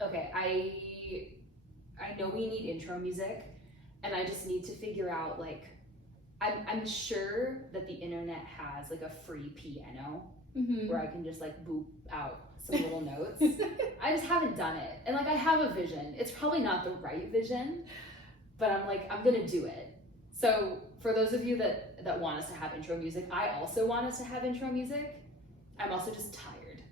Okay, I know we need intro music, and I just need to figure out, like, I'm sure that the internet has like a free piano where I can just like boop out some little notes. I just haven't done it, and like I have a vision. It's probably not the right vision, but I'm like, I'm gonna do it. So for those of you that want us to have intro music, I also want us to have intro music. I'm also just tired.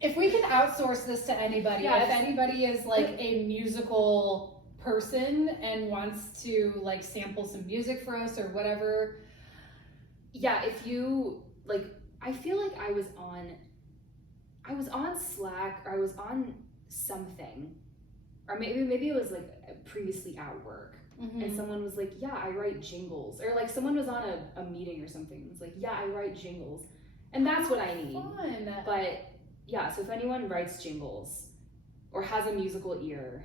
If we can outsource this to anybody, if anybody is like a musical person and wants to like sample some music for us or whatever. Yeah, if you like, I feel like I was on Slack, or I was on something, or maybe it was like previously at work, and someone was like, yeah, I write jingles, or like someone was on a meeting or something. It's like, yeah, I write jingles, and that's what I need. Fun. But yeah, so if anyone writes jingles or has a musical ear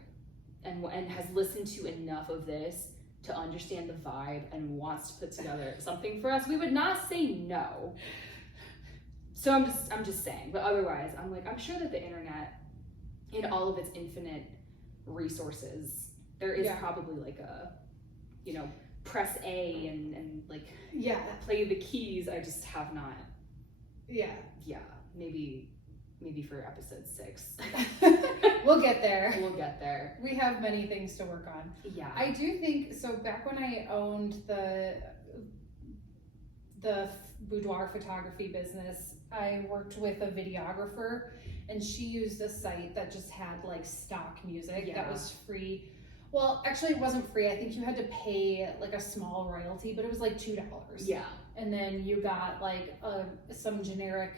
and has listened to enough of this to understand the vibe and wants to put together something for us, we would not say no. So I'm just saying, but otherwise, I'm like, I'm sure that the internet, in all of its infinite resources, there is probably like a, press A and like play the keys. I just have not. Yeah, maybe for episode 6. We'll get there. We'll get there. We have many things to work on. Yeah. I do think, so back when I owned the boudoir photography business, I worked with a videographer, and she used a site that just had like stock music that was free. Well, actually it wasn't free. I think you had to pay like a small royalty, but it was like $2. Yeah. And then you got like some generic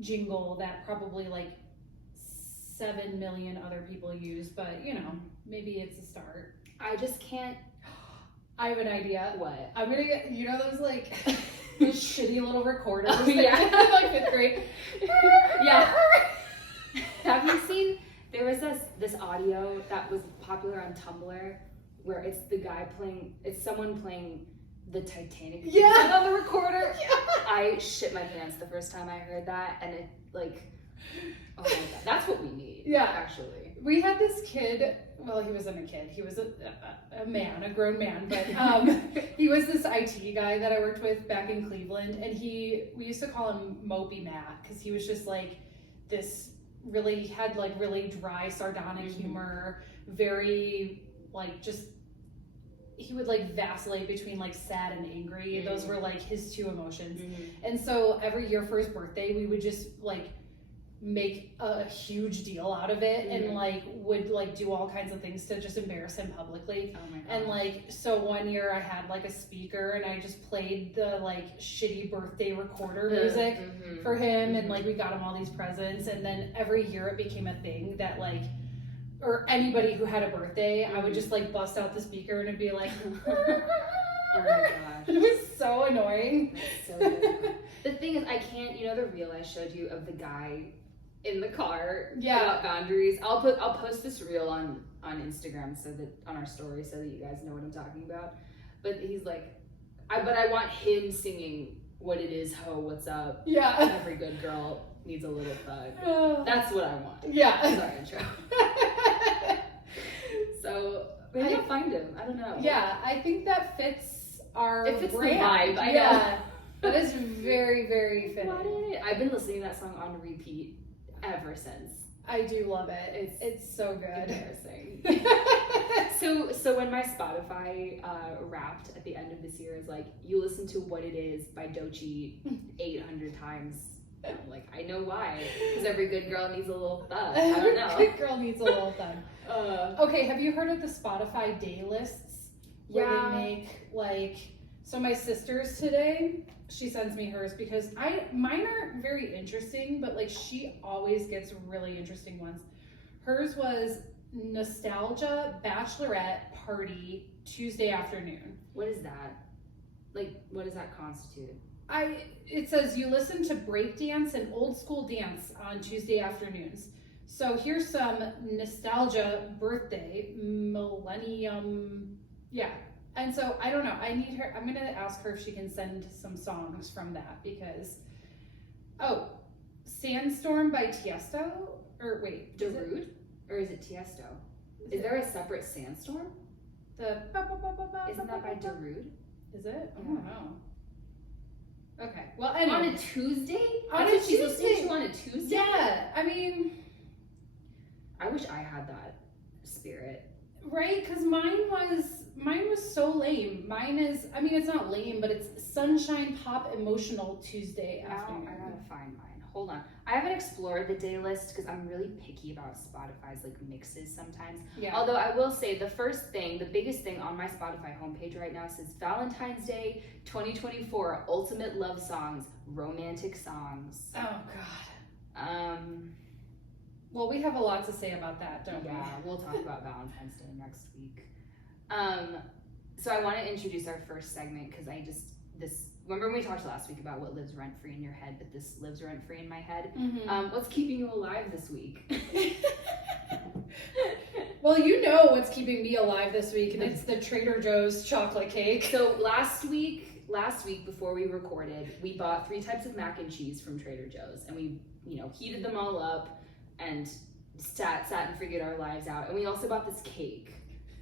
jingle that probably like 7 million other people use, but maybe it's a start. I just can't. I have an idea. What? I'm gonna get, those like those shitty little recorders. Oh, yeah. Like 5th grade. Yeah. Have you seen, there was this audio that was popular on Tumblr where it's someone playing the Titanic on the recorder. Yeah. I shit my pants the first time I heard that, and it like, oh my god, that's what we need. Yeah, actually. We had this kid. Well, he wasn't a kid. He was a man, a grown man. But he was this IT guy that I worked with back in Cleveland, and we used to call him Mopey Matt because he was just like this. Really had like really dry, sardonic humor. Very like just. He would like vacillate between like sad and angry. Those were like his 2 emotions. And so every year for his birthday, we would just like make a huge deal out of it and like would like do all kinds of things to just embarrass him publicly. Oh my god. And like, so one year I had like a speaker and I just played the like shitty birthday recorder music for him, and like we got him all these presents, and then every year it became a thing that like, or anybody who had a birthday, I would just like bust out the speaker and it'd be like, oh my gosh. It was so annoying. That's so good. The thing is, I can't, the reel I showed you of the guy in the car without boundaries. I'll post this reel on Instagram on our story so that you guys know what I'm talking about. But he's like, I want him singing "What It Is, Ho, What's Up." Yeah. Every good girl needs a little thug. That's what I want. Yeah. That's our intro. So maybe I'll find him. I don't know. Yeah, I think that fits our It fits brand. the vibe. I know. Yeah. That is very, very fitting. I've been listening to that song on repeat ever since. I do love it. It's so good. Embarrassing. So when my Spotify Wrapped at the end of this year is like, you listen to What It Is by Doechii 800 times. I'm like, I know why. Because every good girl needs a little thug. I don't know. Every good girl needs a little thug. Okay, have you heard of the Spotify day lists? Where they make like, so my sister's today, she sends me hers because mine aren't very interesting, but like she always gets really interesting ones. Hers was Nostalgia Bachelorette Party Tuesday afternoon. What is that? Like, what does that constitute? It says you listen to breakdance and old school dance on Tuesday afternoons. So here's some nostalgia birthday millennium. Yeah. And so I don't know. I need her. I'm going to ask her if she can send some songs from that because, Sandstorm by Tiesto? Or wait, is it Darude? Or is it Tiesto? Is there a separate Sandstorm? the Isn't that by Darude? Is it? I Yeah. don't know. Okay. Well, anyway. On a Tuesday? On That's a what she's listening Tuesday. to on a Tuesday? Yeah, I mean, I wish I had that spirit. right? Because mine was so lame. Mine is, I mean, it's not lame, but it's Sunshine Pop Emotional Tuesday Now afternoon. I gotta find mine. Hold on. I haven't explored the day list because I'm really picky about Spotify's like mixes sometimes. Yeah. Although I will say the biggest thing on my Spotify homepage right now says Valentine's Day 2024 Ultimate Love Songs, Romantic Songs. Oh God. Um, Well, we have a lot to say about that, don't yeah, we'll talk about Valentine's Day next week. So I want to introduce our first segment because remember when we talked last week about what lives rent free in your head, but this lives rent free in my head. we? Mm-hmm. What's keeping you alive this week? Well, you know what's keeping me alive this week, and it's the Trader Joe's chocolate cake. So last week before we recorded, we bought 3 types of mac and cheese from Trader Joe's, and we, heated them all up and sat and figured our lives out. And we also bought this cake.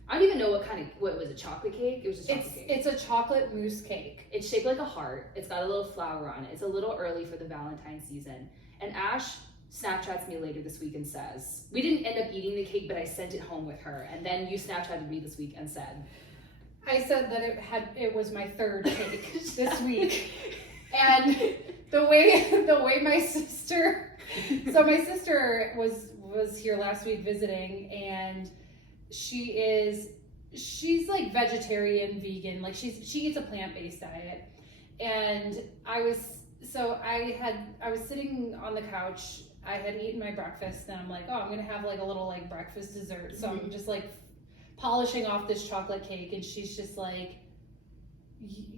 I don't even know what was a chocolate cake? It was just chocolate cake. It's a chocolate mousse cake. It's shaped like a heart. It's got a little flower on it. It's a little early for the Valentine's season. And Ash Snapchats me later this week and says, we didn't end up eating the cake, but I sent it home with her. And then you Snapchatted me this week and said, I said that it was my third cake this week. And the way my sister was here last week visiting, and she's like vegetarian, vegan, like she eats a plant-based diet. And I was sitting on the couch, I had eaten my breakfast, and I'm like, oh, I'm gonna have like a little like breakfast dessert. So I'm just like polishing off this chocolate cake, and she's just like,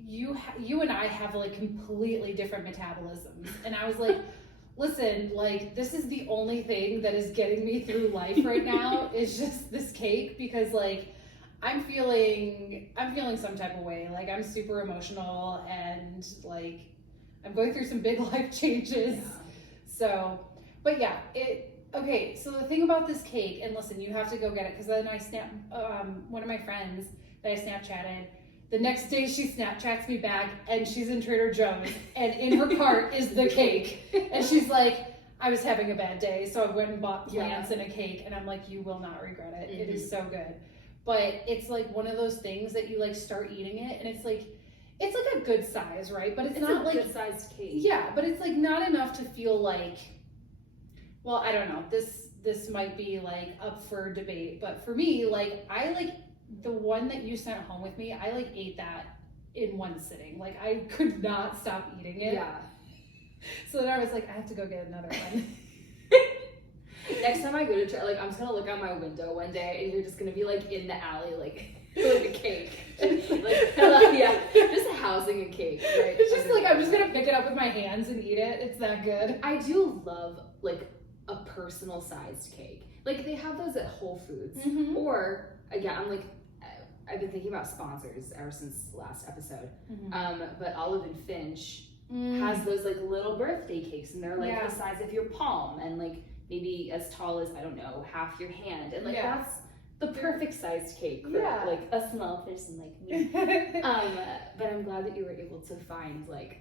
you and I have like completely different metabolisms. And I was like, listen, like this is the only thing that is getting me through life right now is just this cake, because like I'm feeling some type of way. Like I'm super emotional, and like I'm going through some big life changes. Yeah. So, but yeah, okay, so the thing about this cake, and listen, you have to go get it, because then one of my friends that I Snapchatted, the next day she Snapchats me back, and she's in Trader Joe's, and in her cart is the cake. And she's like, I was having a bad day, so I went and bought plants and a cake, and I'm like, you will not regret it. It is so good. But it's like one of those things that you like start eating it, and it's like a good size, right? But it's not a like good sized cake. Yeah, but it's like not enough to feel like, well, I don't know. This might be like up for debate, but for me, like I like the one that you sent home with me. I like ate that in one sitting. Like I could not stop eating it. Yeah. So then I was like, I have to go get another one. Next time I go to church, like I'm just gonna look out my window one day, and you're just gonna be like in the alley, like with a cake, like hello, yeah, just housing a cake, right? It's just like I'm just gonna pick it up with my hands and eat it. It's that good. I do love like a personal sized cake. Like they have those at Whole Foods, or again, I've been thinking about sponsors ever since last episode. But Olive and Finch has those like little birthday cakes, and they're like the size of your palm, and like maybe as tall as, I don't know, half your hand, and like that's the perfect sized cake for like a small person like me. But I'm glad that you were able to find like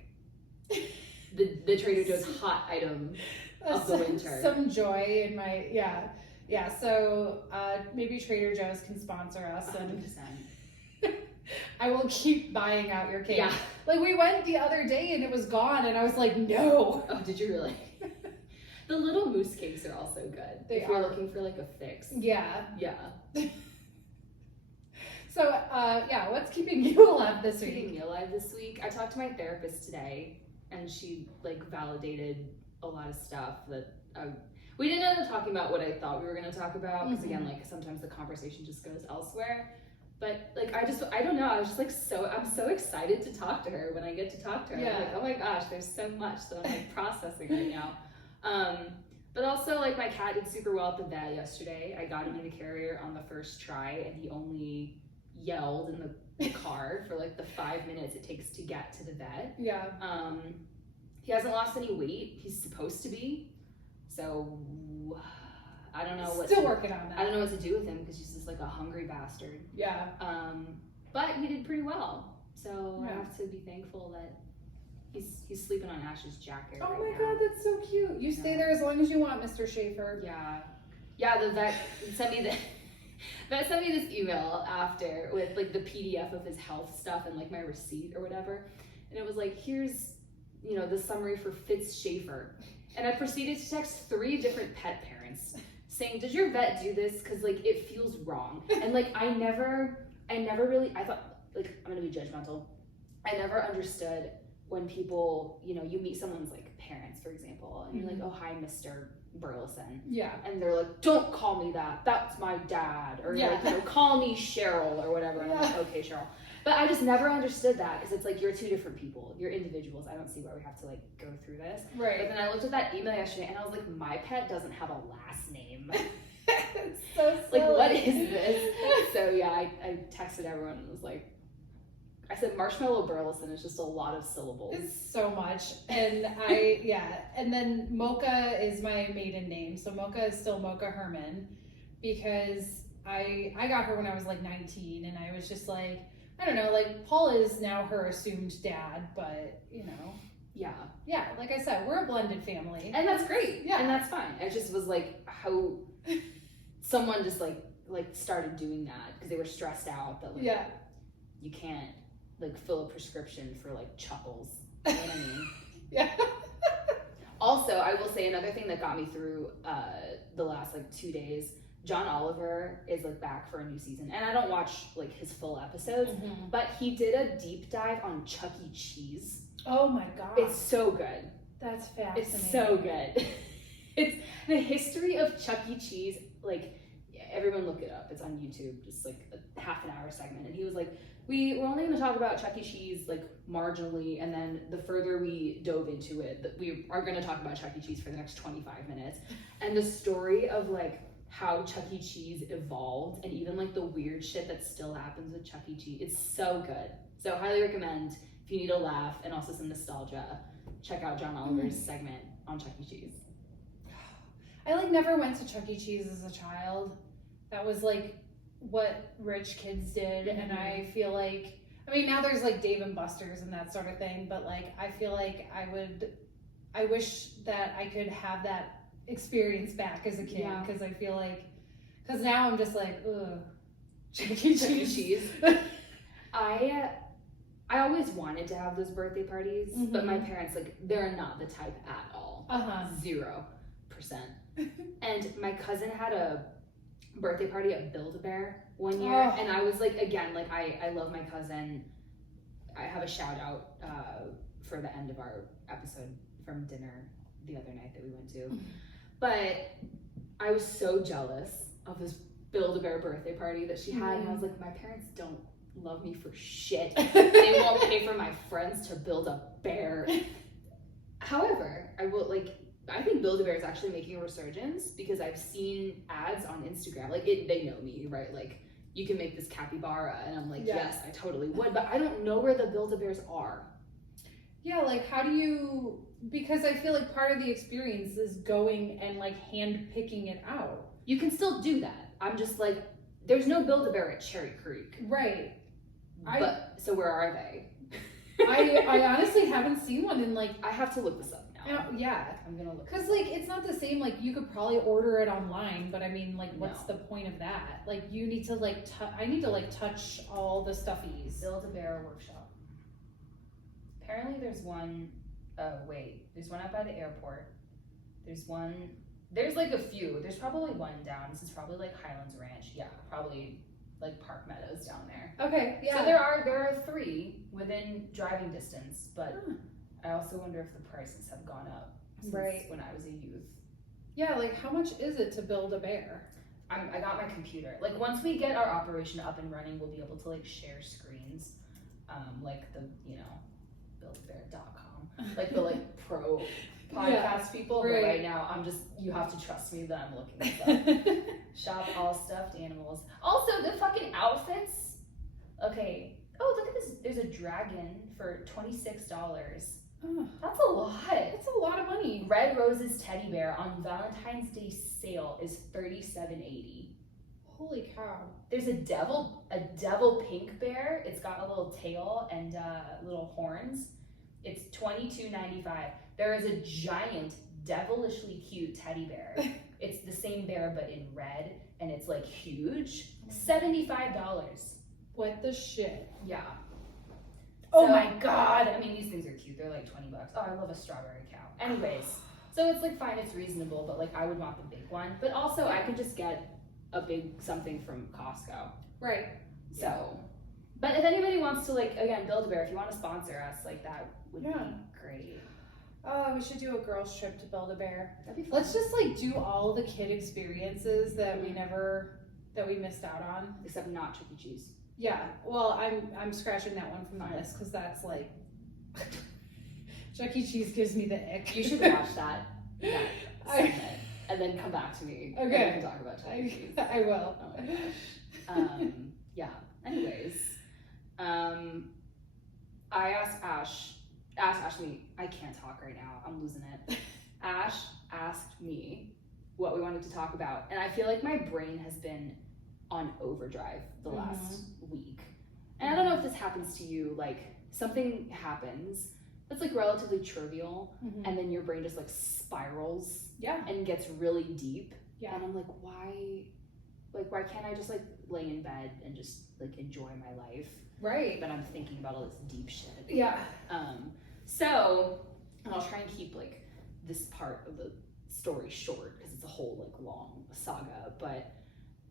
the Trader Joe's hot item of the winter. Some joy in my So maybe Trader Joe's can sponsor us, 100%. and I will keep buying out your cake. Yeah. Like we went the other day and it was gone, and I was like, no. Oh, did you really? The little mousse cakes are also good. If you're looking for like a fix. Yeah. Yeah. So, what's keeping you alive this week? Keeping me alive this week. I talked to my therapist today, and she like validated a lot of stuff that we didn't end up talking about what I thought we were going to talk about, because again, like sometimes the conversation just goes elsewhere. But like I don't know. I was just like I'm so excited to talk to her when I get to talk to her. I'm like, oh my gosh, there's so much that I'm like processing right now. But also like my cat did super well at the vet yesterday. I got him in the carrier on the first try, and he only yelled in the car for like the 5 minutes it takes to get to the vet. Yeah. He hasn't lost any weight. He's supposed to be. So I don't know what. Still working on that. I don't know what to do with him because he's just like a hungry bastard. Yeah. But he did pretty well. So Yeah. I have to be thankful that he's sleeping on Ash's jacket. Oh right my now. god, that's so cute. You stay there as long as you want, Mr. Schaefer. Yeah. Yeah, the vet sent me this email after with like the PDF of his health stuff and like my receipt or whatever. And it was like, here's, the summary for Fitz Schaefer. And I proceeded to text 3 different pet parents saying, does your vet do this? Because like it feels wrong. And like I never really, I thought like I'm gonna be judgmental. I never understood when people, you meet someone's like parents, for example, and you're like, oh, hi, Mr. Burleson. Yeah. And they're like, don't call me that. That's my dad. Or like, call me Cheryl or whatever. And I'm like, okay, Cheryl. But I just never understood that because it's like, you're 2 different people. You're individuals. I don't see why we have to like go through this. Right. But then I looked at that email yesterday and I was like, my pet doesn't have a last name. It's so silly. Like, what is this? So yeah, I texted everyone and was like, I said Marshmallow Burleson is just a lot of syllables. It's so much. And and then Mocha is my maiden name. So Mocha is still Mocha Herman because I got her when I was like 19 and I was just like, I don't know, like Paul is now her assumed dad, but Yeah. Yeah, like I said, we're a blended family. And that's great. Yeah. And that's fine. I just was like, how someone just like started doing that because they were stressed out that like you can't like fill a prescription for like Chuckles. You know what I mean? Yeah. Also, I will say another thing that got me through the last like 2 days. John Oliver is like back for a new season, and I don't watch like his full episodes, but he did a deep dive on Chuck E. Cheese. Oh my god. It's so good. That's fascinating. It's so good. It's the history of Chuck E. Cheese. Like, everyone look it up. It's on YouTube. Just like a half an hour segment. And he was like, we're only going to talk about Chuck E. Cheese like marginally, and then the further we dove into it, we are going to talk about Chuck E. Cheese for the next 25 minutes. And the story of like how Chuck E. Cheese evolved and even like the weird shit that still happens with Chuck E. Cheese. It's so good. So highly recommend if you need a laugh and also some nostalgia, check out John Oliver's segment on Chuck E. Cheese. I like never went to Chuck E. Cheese as a child. That was like what rich kids did, and I feel like, I mean, now there's like Dave and Buster's and that sort of thing, but like I feel like I wish that I could have that experience back as a kid, because I feel like, because now I'm just like, ugh, Chuck E. Cheese. I always wanted to have those birthday parties, but my parents, like, they're not the type at all. 0%. And my cousin had a birthday party at Build-A-Bear one year, and I was like, again, like, I love my cousin. I have a shout out for the end of our episode from dinner the other night that we went to. But I was so jealous of this Build-A-Bear birthday party that she had, and I was like, my parents don't love me for shit. They won't pay for my friends to build a bear. However, I think Build-A-Bear is actually making a resurgence because I've seen ads on Instagram. Like, they know me, right? Like, you can make this capybara, and I'm like, yes, I totally would. But I don't know where the Build-A-Bears are. Yeah, like, how do you, because I feel like part of the experience is going and like hand picking it out. You can still do that. I'm just like, there's no Build-A-Bear at Cherry Creek. Right. So where are they? I honestly haven't seen one in like, I have to look this up now. Yeah. I'm gonna look. Because like, it's not the same, like you could probably order it online, but I mean, like, what's the point of that? Like, you need to like, I need to like touch all the stuffies. Build-A-Bear workshop. Apparently there's one, there's one out by the airport. There's like a few. There's probably one down. This is probably like Highlands Ranch. Yeah, probably like Park Meadows down there. Okay, yeah. So there are 3 within driving distance, but I also wonder if the prices have gone up since when I was a youth. Yeah, like how much is it to build a bear? I got my computer. Like once we get our operation up and running, we'll be able to like share screens, like the buildabear.com, like the like pro podcast people. But right now, you have to trust me that I'm looking this up. Shop all stuffed animals. Also, the fucking outfits. Okay. Oh, look at this. There's a dragon for $26. That's a lot. That's a lot of money. Red Rose's teddy bear on Valentine's Day sale is $37.80. Holy cow. There's a devil pink bear. It's got a little tail and little horns. It's $22.95. There is a giant, devilishly cute teddy bear. It's the same bear but in red, and it's like huge. $75. What the shit? Yeah. Oh So, my god. I mean, these things are cute. They're like $20. Oh, I love a strawberry cow. Anyways, so it's like fine, it's reasonable, but like I would want the big one. But also, I could just get a big something from Costco. Right. So, but if anybody wants to like again build a bear, if you want to sponsor us, like that would be great. Oh, we should do a girls trip to Build-A-Bear. That'd be fun. Let's just like do all the kid experiences that we missed out on. Except not Chuck E. Cheese. Yeah. Well, I'm scratching that one from the list because that's like Chuck E. Cheese gives me the ick. You should watch that segment and then come back to me. Okay. And we can talk about Chuck E. Cheese. I will. Oh my gosh. Yeah. Anyways, I asked Ashley, I can't talk right now, I'm losing it. Ash asked me what we wanted to talk about, and I feel like my brain has been on overdrive the last week. And I don't know if this happens to you, like something happens that's like relatively trivial, and then your brain just like spirals and gets really deep. Yeah. And I'm like, why can't I just like lay in bed and just like enjoy my life? Right. But I'm thinking about all this deep shit. Yeah. So I'll try and keep like this part of the story short because it's a whole like long saga. But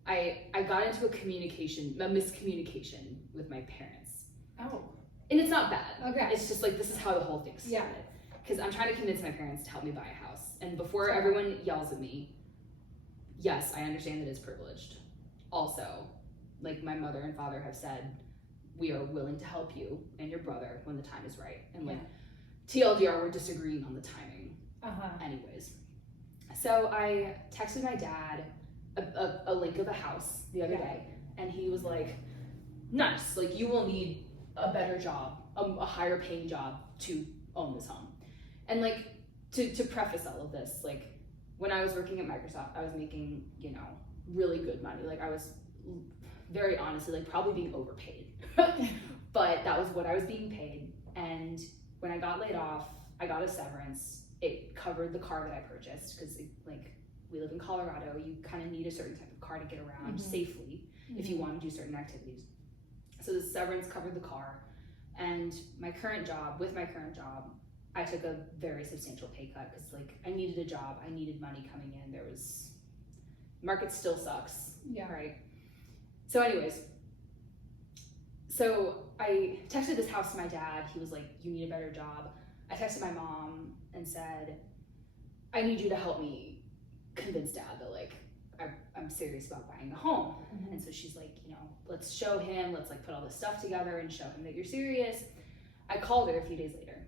I got into a miscommunication with my parents. Oh. And it's not bad. Okay. It's just like this is how the whole thing started. Yeah. Because I'm trying to convince my parents to help me buy a house. And before everyone yells at me, yes, I understand that it's privileged. Also, like my mother and father have said, we are willing to help you and your brother when the time is right. And like TLDR, we're disagreeing on the timing. Anyways, so I texted my dad a link of a house the other day, and he was like, nice, like you will need a better job, a higher paying job to own this home. And like to preface all of this, like when I was working at Microsoft, I was making, really good money. Like I was very honestly, like probably being overpaid, but that was what I was being paid. And when I got laid off, I got a severance. It covered the car that I purchased because like we live in Colorado, you kind of need a certain type of car to get around safely if you want to do certain activities. So the severance covered the car, and with my current job, I took a very substantial pay cut because like I needed a job, I needed money coming in. Market still sucks, right? So anyways, so I texted this house to my dad. He was like, you need a better job. I texted my mom and said, I need you to help me convince dad that like I'm serious about buying a home. And so she's like, let's show him, let's like put all this stuff together and show him that you're serious. I called her a few days later,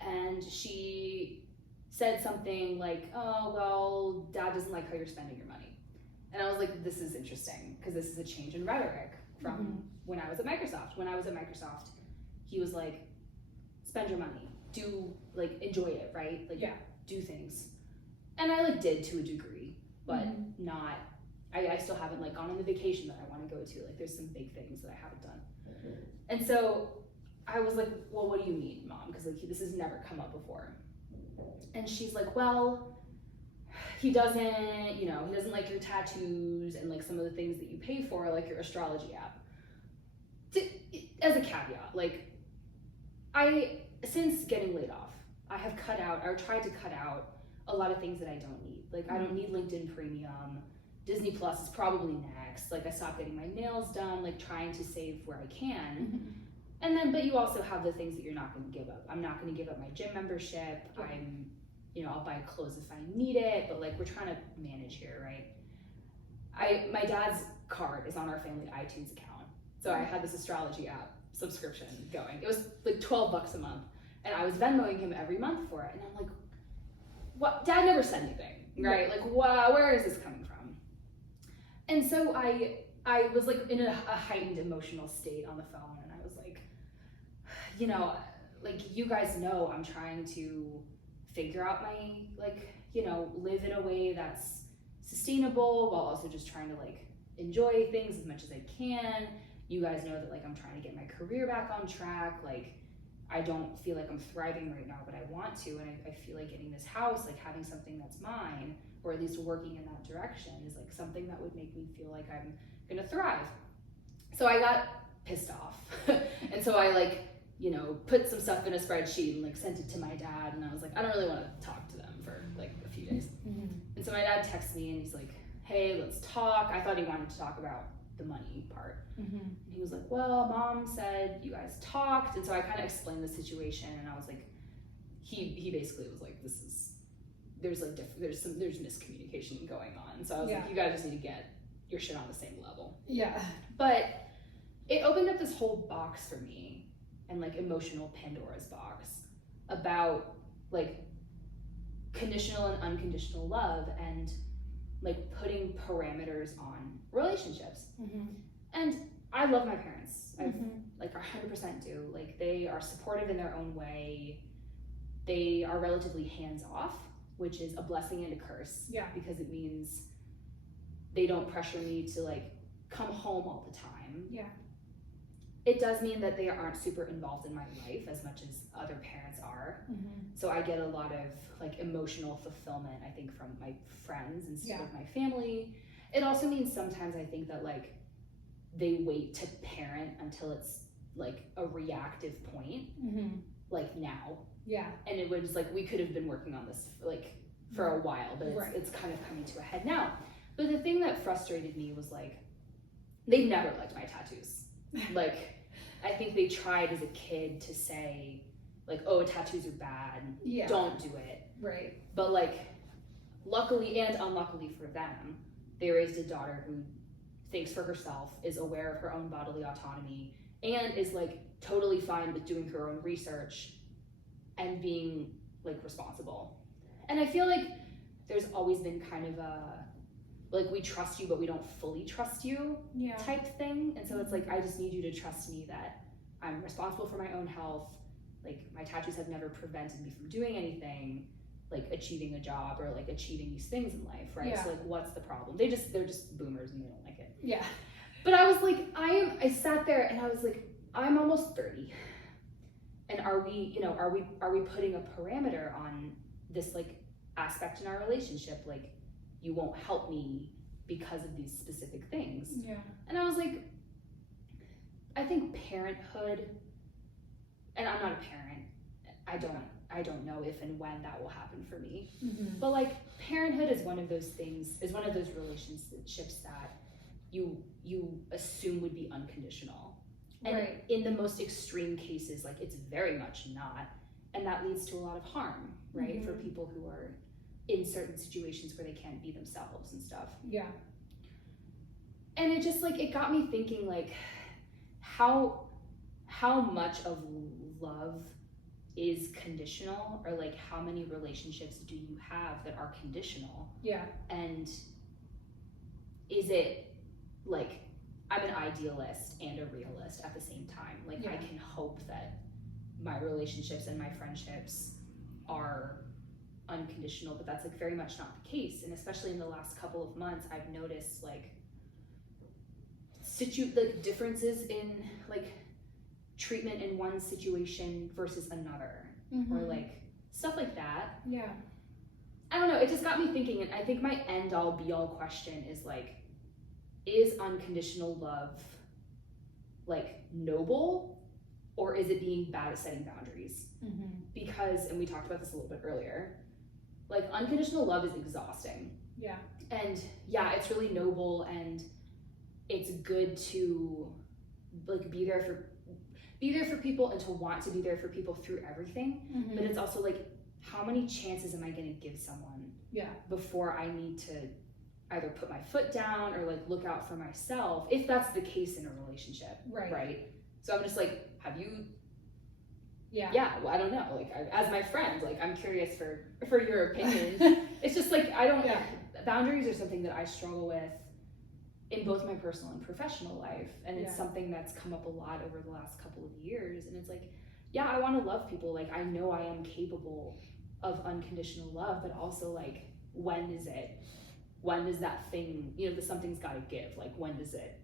and she said something like, oh, well, dad doesn't like how you're spending your money. And I was like, this is interesting because this is a change in rhetoric from when I was at Microsoft. When I was at Microsoft, he was like, spend your money, do like enjoy it, right? Like do things. And I like did to a degree, but not, I still haven't like gone on the vacation that I want to go to. Like there's some big things that I haven't done. And so I was like, well, what do you mean, mom? Because like this has never come up before. And she's like, well, he doesn't like your tattoos and like some of the things that you pay for, like your astrology app. As a caveat, like since getting laid off, I have tried to cut out a lot of things that I don't need. Like I don't need LinkedIn Premium. Disney Plus is probably next. Like I stopped getting my nails done, like trying to save where I can. And then, but you also have the things that you're not going to give up. I'm not going to give up my gym membership. I'll buy clothes if I need it, but like we're trying to manage here, right? My dad's card is on our family iTunes account. So I had this astrology app subscription going. It was like $12 a month. And I was Venmoing him every month for it. And I'm like, what? Dad never said anything, right? Like, where is this coming from? And so I was like in a heightened emotional state on the phone. And I was like, like, you guys know I'm trying to figure out my, like, you know, live in a way that's sustainable while also just trying to, like, enjoy things as much as I can. You guys know that, like, I'm trying to get my career back on track. Like, I don't feel like I'm thriving right now, but I want to. And I feel like getting this house, like, having something that's mine, or at least working in that direction, is, like, something that would make me feel like I'm gonna thrive. So I got pissed off. And so I, like, you know, put some stuff in a spreadsheet and, like, sent it to my dad. And I was like, I don't really want to talk to them for, like, a few days. And so my dad texts me and he's like, hey, let's talk. I thought he wanted to talk about the money part. And he was like, well, mom said you guys talked. And so I kind of explained the situation, and I was like, he basically was like, there's miscommunication going on. So I was like, you guys just need to get your shit on the same level. Yeah. But it opened up this whole box for me, and, like, emotional Pandora's box about, like, conditional and unconditional love, and, like, putting parameters on relationships. And I love my parents. I like 100% do. Like, they are supportive in their own way. They are relatively hands-off, which is a blessing and a curse. Yeah. Because it means they don't pressure me to, like, come home all the time. Yeah. It does mean that they aren't super involved in my life as much as other parents are. So I get a lot of, like, emotional fulfillment, I think, from my friends instead of my family. It also means sometimes I think that, like, they wait to parent until it's, like, a reactive point, like, now. Yeah. And it was like, we could have been working on this, like, for a while, but it's kind of coming to a head now. But the thing that frustrated me was, like, they never liked my tattoos. Like, I think they tried as a kid to say, like, oh, tattoos are bad, don't do it. Right. But, like, luckily and unluckily for them, they raised a daughter who thinks for herself, is aware of her own bodily autonomy, and is, like, totally fine with doing her own research and being, like, responsible. And I feel like there's always been kind of a, like, we trust you, but we don't fully trust you type thing. And so it's like, I just need you to trust me that I'm responsible for my own health. Like, my tattoos have never prevented me from doing anything, like, achieving a job or, like, achieving these things in life, right? So, like, what's the problem? They're just boomers and they don't like it. Yeah. But I was like, I sat there and I was like, I'm almost 30. And are we, you know, are we putting a parameter on this, like, aspect in our relationship? Like, you won't help me because of these specific things. Yeah. And I was like, I think parenthood, and I'm not a parent, I don't know if and when that will happen for me. But, like, parenthood is one of those things, is one of those relationships that you assume would be unconditional. And in the most extreme cases, like, it's very much not. And that leads to a lot of harm, right? For people who are in certain situations where they can't be themselves and stuff. Yeah. And it just, like, it got me thinking, like, how much of love is conditional, or, like, how many relationships do you have that are conditional? Yeah. And is it, like, I'm an idealist and a realist at the same time. Like, I can hope that my relationships and my friendships are unconditional, but that's, like, very much not the case. And especially in the last couple of months, I've noticed, like, differences in, like, treatment in one situation versus another, or, like, stuff like that. Yeah. I don't know, it just got me thinking, and I think my end all be all question is, like, is unconditional love, like, noble, or is it being bad at setting boundaries? Because, and we talked about this a little bit earlier, like, unconditional love is exhausting. Yeah. And yeah, it's really noble, and it's good to, like, be there for people and to want to be there for people through everything. But it's also, like, how many chances am I going to give someone before I need to either put my foot down or, like, look out for myself, if that's the case in a relationship, right? So I'm just like, have you? Well, I don't know. Like, as my friend, like, I'm curious for your opinion. It's just like, I don't. Boundaries are something that I struggle with in both my personal and professional life, and it's something that's come up a lot over the last couple of years. And it's like, yeah, I want to love people. Like, I know I am capable of unconditional love, but also, like, when is it? When does that thing, something's got to give? Like, when does it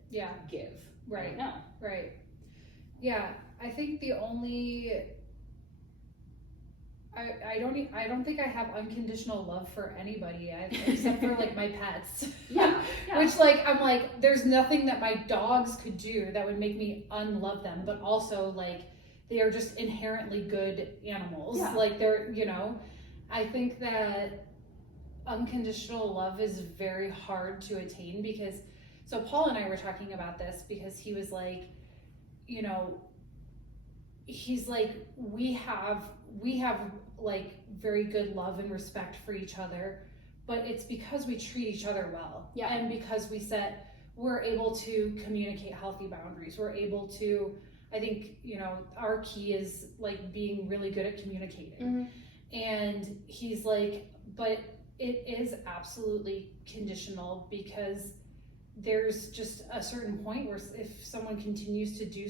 give? Right. No. Right. Yeah. I think the only, I don't think I have unconditional love for anybody except for like my pets. Yeah. Which like, I'm like, there's nothing that my dogs could do that would make me unlove them, but also like, they are just inherently good animals. Yeah. Like they're, I think that unconditional love is very hard to attain because, so Paul and I were talking about this because he was like, he's like, we have like very good love and respect for each other, but it's because we treat each other well. Yeah. And because we're able to communicate healthy boundaries. We're able to, I think, our key is like being really good at communicating. Mm-hmm. And he's like, but it is absolutely conditional because there's just a certain point where if someone continues to do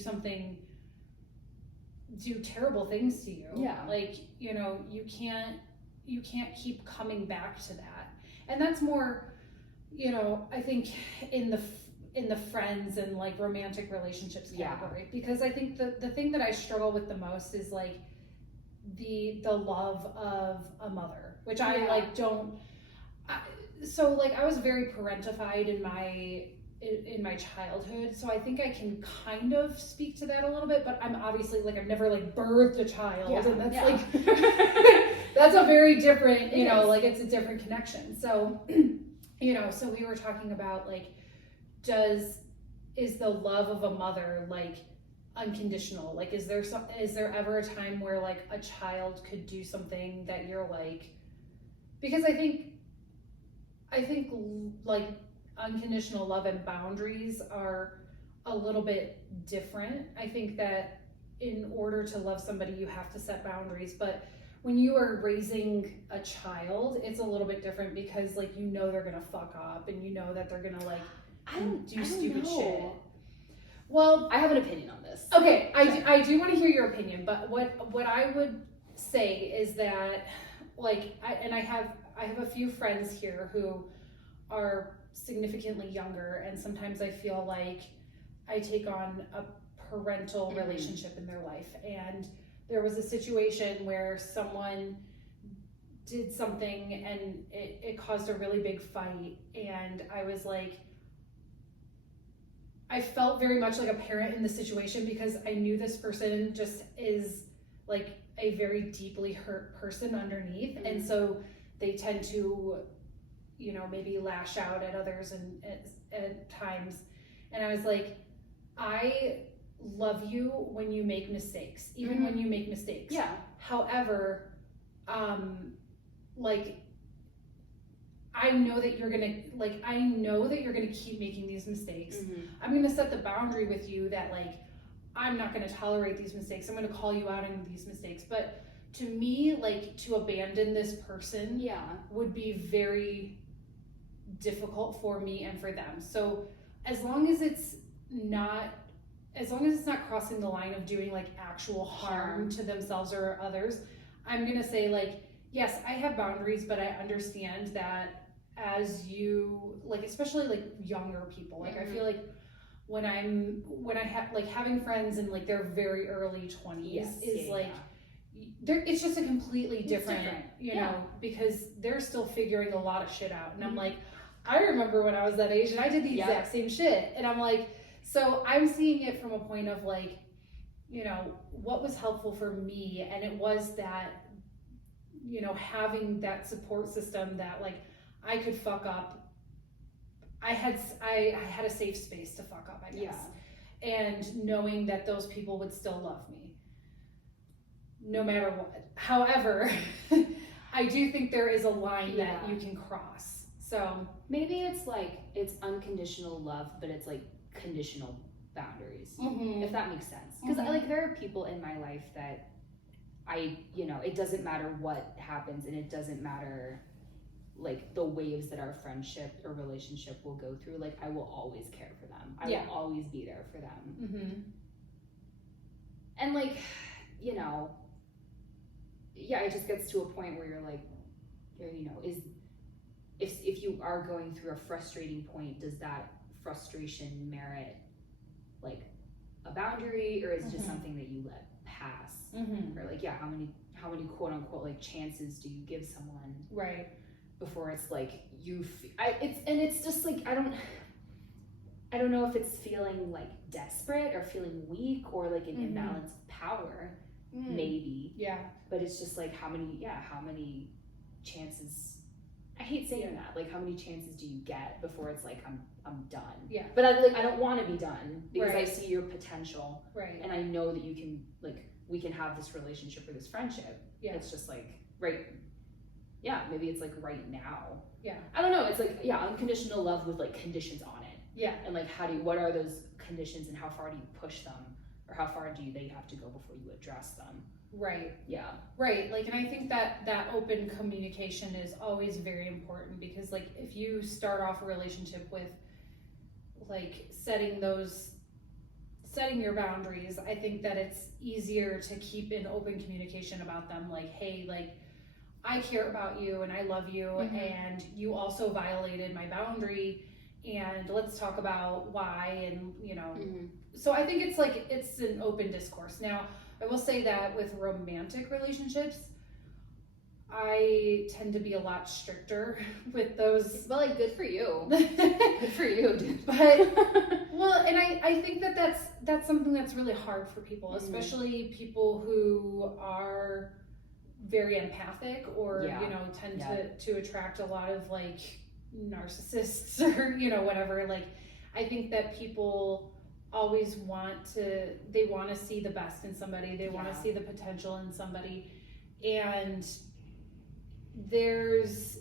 terrible things to you, like, you can't keep coming back to that. And that's more, I think in the friends and like romantic relationships category, because I think the thing that I struggle with the most is like the love of a mother, which I like don't. So like I was very parentified in my childhood, so I think I can kind of speak to that a little bit, but I'm obviously like I've never like birthed a child, and that's like that's a very different, like it's a different connection. So so we were talking about like, is the love of a mother like unconditional? Like is there ever a time where like a child could do something that you're like, because I think like unconditional love and boundaries are a little bit different. I think that in order to love somebody, you have to set boundaries, but when you are raising a child, it's a little bit different because like, they're gonna fuck up and that they're gonna like do stupid shit. Well, I have an opinion on this. Okay, I do want to hear your opinion, but what I would say is that like I have a few friends here who are significantly younger, and sometimes I feel like I take on a parental relationship in their life. And there was a situation where someone did something and it caused a really big fight, and I was like, I felt very much like a parent in the situation because I knew this person just is like a very deeply hurt person underneath. And so they tend to, maybe lash out at others and at times. And I was like, I love you when you make mistakes, even when you make mistakes. Yeah. However, like, I know that you're gonna keep making these mistakes. I'm gonna set the boundary with you that like, I'm not gonna tolerate these mistakes. I'm gonna call you out on these mistakes. But to me, like, to abandon this person would be very difficult for me and for them. So as long as it's not crossing the line of doing like actual harm to themselves or others, I'm gonna say like, yes, I have boundaries, but I understand that as you, like, especially like younger people, like I feel like when I have like having friends in like their very early 20s it's just a completely different. Because they're still figuring a lot of shit out. And I'm like, I remember when I was that age and I did the exact same shit. And I'm like, so I'm seeing it from a point of like, what was helpful for me. And it was that, having that support system that like I could fuck up. I had a safe space to fuck up, I guess. And knowing that those people would still love me no matter what. However, I do think there is a line that you can cross. So maybe it's like, it's unconditional love, but it's like conditional boundaries, if that makes sense. Because like there are people in my life that it doesn't matter what happens, and it doesn't matter like the waves that our friendship or relationship will go through. Like I will always care for them. I will always be there for them. And like, you know, yeah, it just gets to a point where you're like, you know, if you are going through a frustrating point, does that frustration merit like a boundary, or is it just something that you let pass? Or like, yeah, how many quote unquote like chances do you give someone, right, before it's like it's just like I don't know if it's feeling like desperate or feeling weak or like an imbalance of power, maybe. Yeah. But it's just like how many chances, I hate saying that, like how many chances do you get before it's like I'm done? Yeah. But I don't want to be done because Right. I see your potential, Right. and I know that you can, like, we can have this relationship or this friendship. Yeah. It's just like maybe it's like right now. Yeah. I don't know. It's like, yeah, unconditional love with like conditions on it. Yeah. And like, what are those conditions and how far do you push them, or how far do they have to go before you address them? Right. Yeah. Right. Like, and I think that open communication is always very important, because like if you start off a relationship with like setting your boundaries, I think that it's easier to keep in open communication about them. Like, hey, like, I care about you and I love you, and you also violated my boundary, and let's talk about why, and you know. So I think it's like, it's an open discourse. Now, I will say that with romantic relationships, I tend to be a lot stricter with those. Well, like, good for you. Good for you, dude. But well, and I think that's something that's really hard for people, especially people who are very empathic, or you know, tend to attract a lot of like narcissists, or you know, whatever. Like, I think that people always want to see the best in somebody. They want to see the potential in somebody, and there's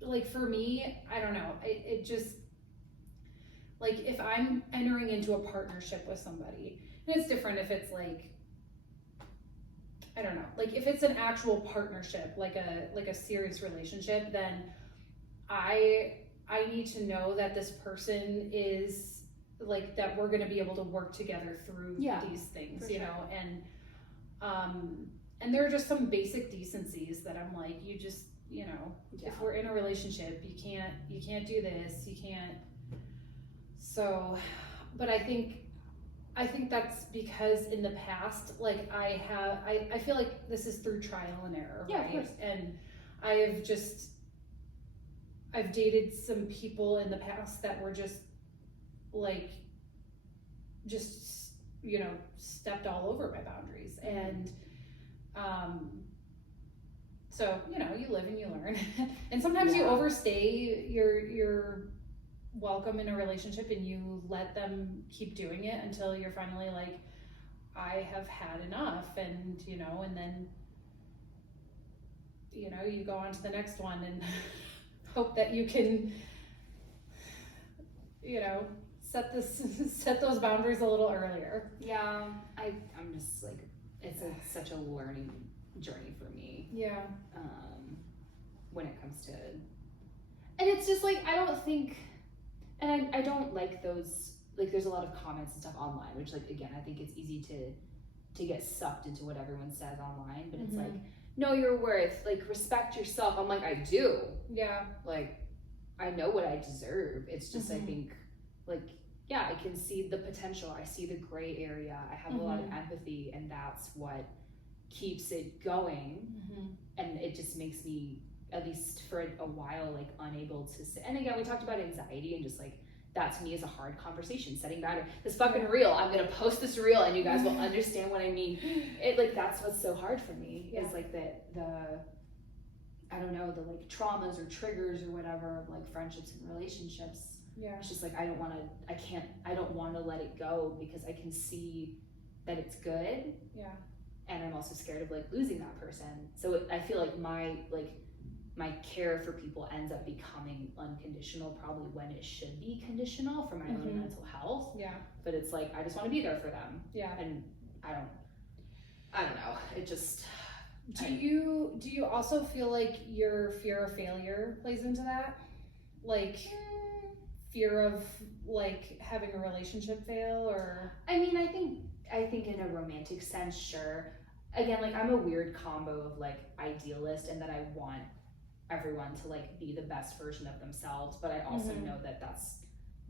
like, for me, I don't know, it just, like, if I'm entering into a partnership with somebody, and it's different if it's like, I don't know, like if it's an actual partnership, like a serious relationship, then I need to know that this person is like, that we're going to be able to work together through these things, you know, and there are just some basic decencies that I'm like, you just, you know, if we're in a relationship, you can't do this, you can't. So, but I think that's because in the past, like, I feel like this is through trial and error, right? Of course. And I've dated some people in the past that were just like, you know, stepped all over my boundaries. And so, you know, you live and you learn. And sometimes you overstay your welcome in a relationship, and you let them keep doing it until you're finally like, I have had enough, and you know, and then, you know, you go on to the next one and hope that you can, you know, set those boundaries a little earlier. Yeah, I'm just like, it's such a learning journey for me. Yeah. When it comes to, and it's just like, I don't think, and I don't like those, like, there's a lot of comments and stuff online, which, like, again, I think it's easy to get sucked into what everyone says online, but it's like, know your worth, like, respect yourself. I'm like, I do. Yeah. Like, I know what I deserve. It's just, I think, like, yeah, I can see the potential. I see the gray area. I have a lot of empathy, and that's what keeps it going. And it just makes me, at least for a while, like, unable to sit. And again, we talked about anxiety, and just like, that to me is a hard conversation, setting boundaries. This fucking reel, I'm gonna post this reel and you guys will understand what I mean. It, like, that's what's so hard for me, is like the I don't know, the like traumas or triggers or whatever of like friendships and relationships. Yeah. It's just like, I don't want to let it go, because I can see that it's good. Yeah. And I'm also scared of like losing that person. So I feel like my care for people ends up becoming unconditional, probably when it should be conditional for my own mental health. Yeah. But it's like, I just want to be there for them. Yeah. And I don't know. It just. Do you also feel like your fear of failure plays into that? Like, fear of like having a relationship fail, or? I mean, I think I think in a romantic sense, sure. Again, like I'm a weird combo of like idealist and that I want everyone to like be the best version of themselves, but I also know that that's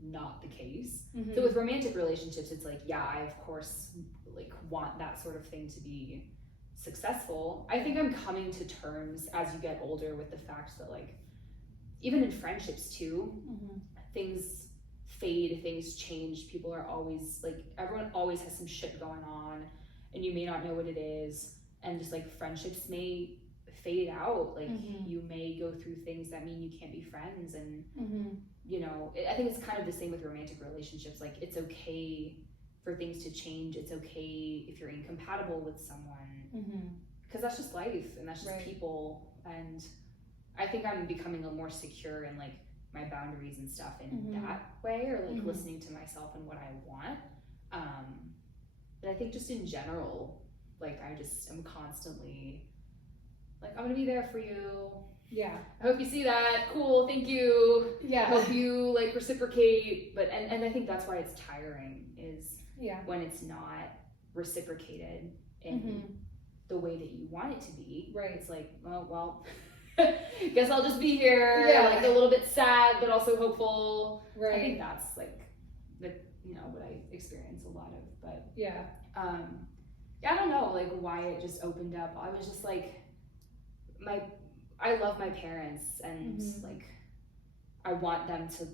not the case. So with romantic relationships, it's like, yeah, I of course like want that sort of thing to be successful. I think I'm coming to terms as you get older with the fact that like even in friendships too, things fade, things change. People are always like, everyone always has some shit going on and you may not know what it is, and just like friendships may fade out. Like you may go through things that mean you can't be friends, and you know, I think it's kind of the same with romantic relationships. Like it's okay for things to change. It's okay if you're incompatible with someone, because that's just life and that's just people. And I think I'm becoming a more secure in like my boundaries and stuff in that way, or like listening to myself and what I want. But I think just in general, like I just am constantly like, I'm gonna be there for you. Yeah. I hope you see that. Cool, thank you. Yeah. I hope you like reciprocate. But and I think that's why it's tiring, is when it's not reciprocated in the way that you want it to be. Right. It's like, oh well, guess I'll just be here. Yeah. Like a little bit sad, but also hopeful. Right. I think that's like the, you know, what I experience a lot of. But yeah, I don't know like why it just opened up. I was just like, I love my parents, and like I want them to,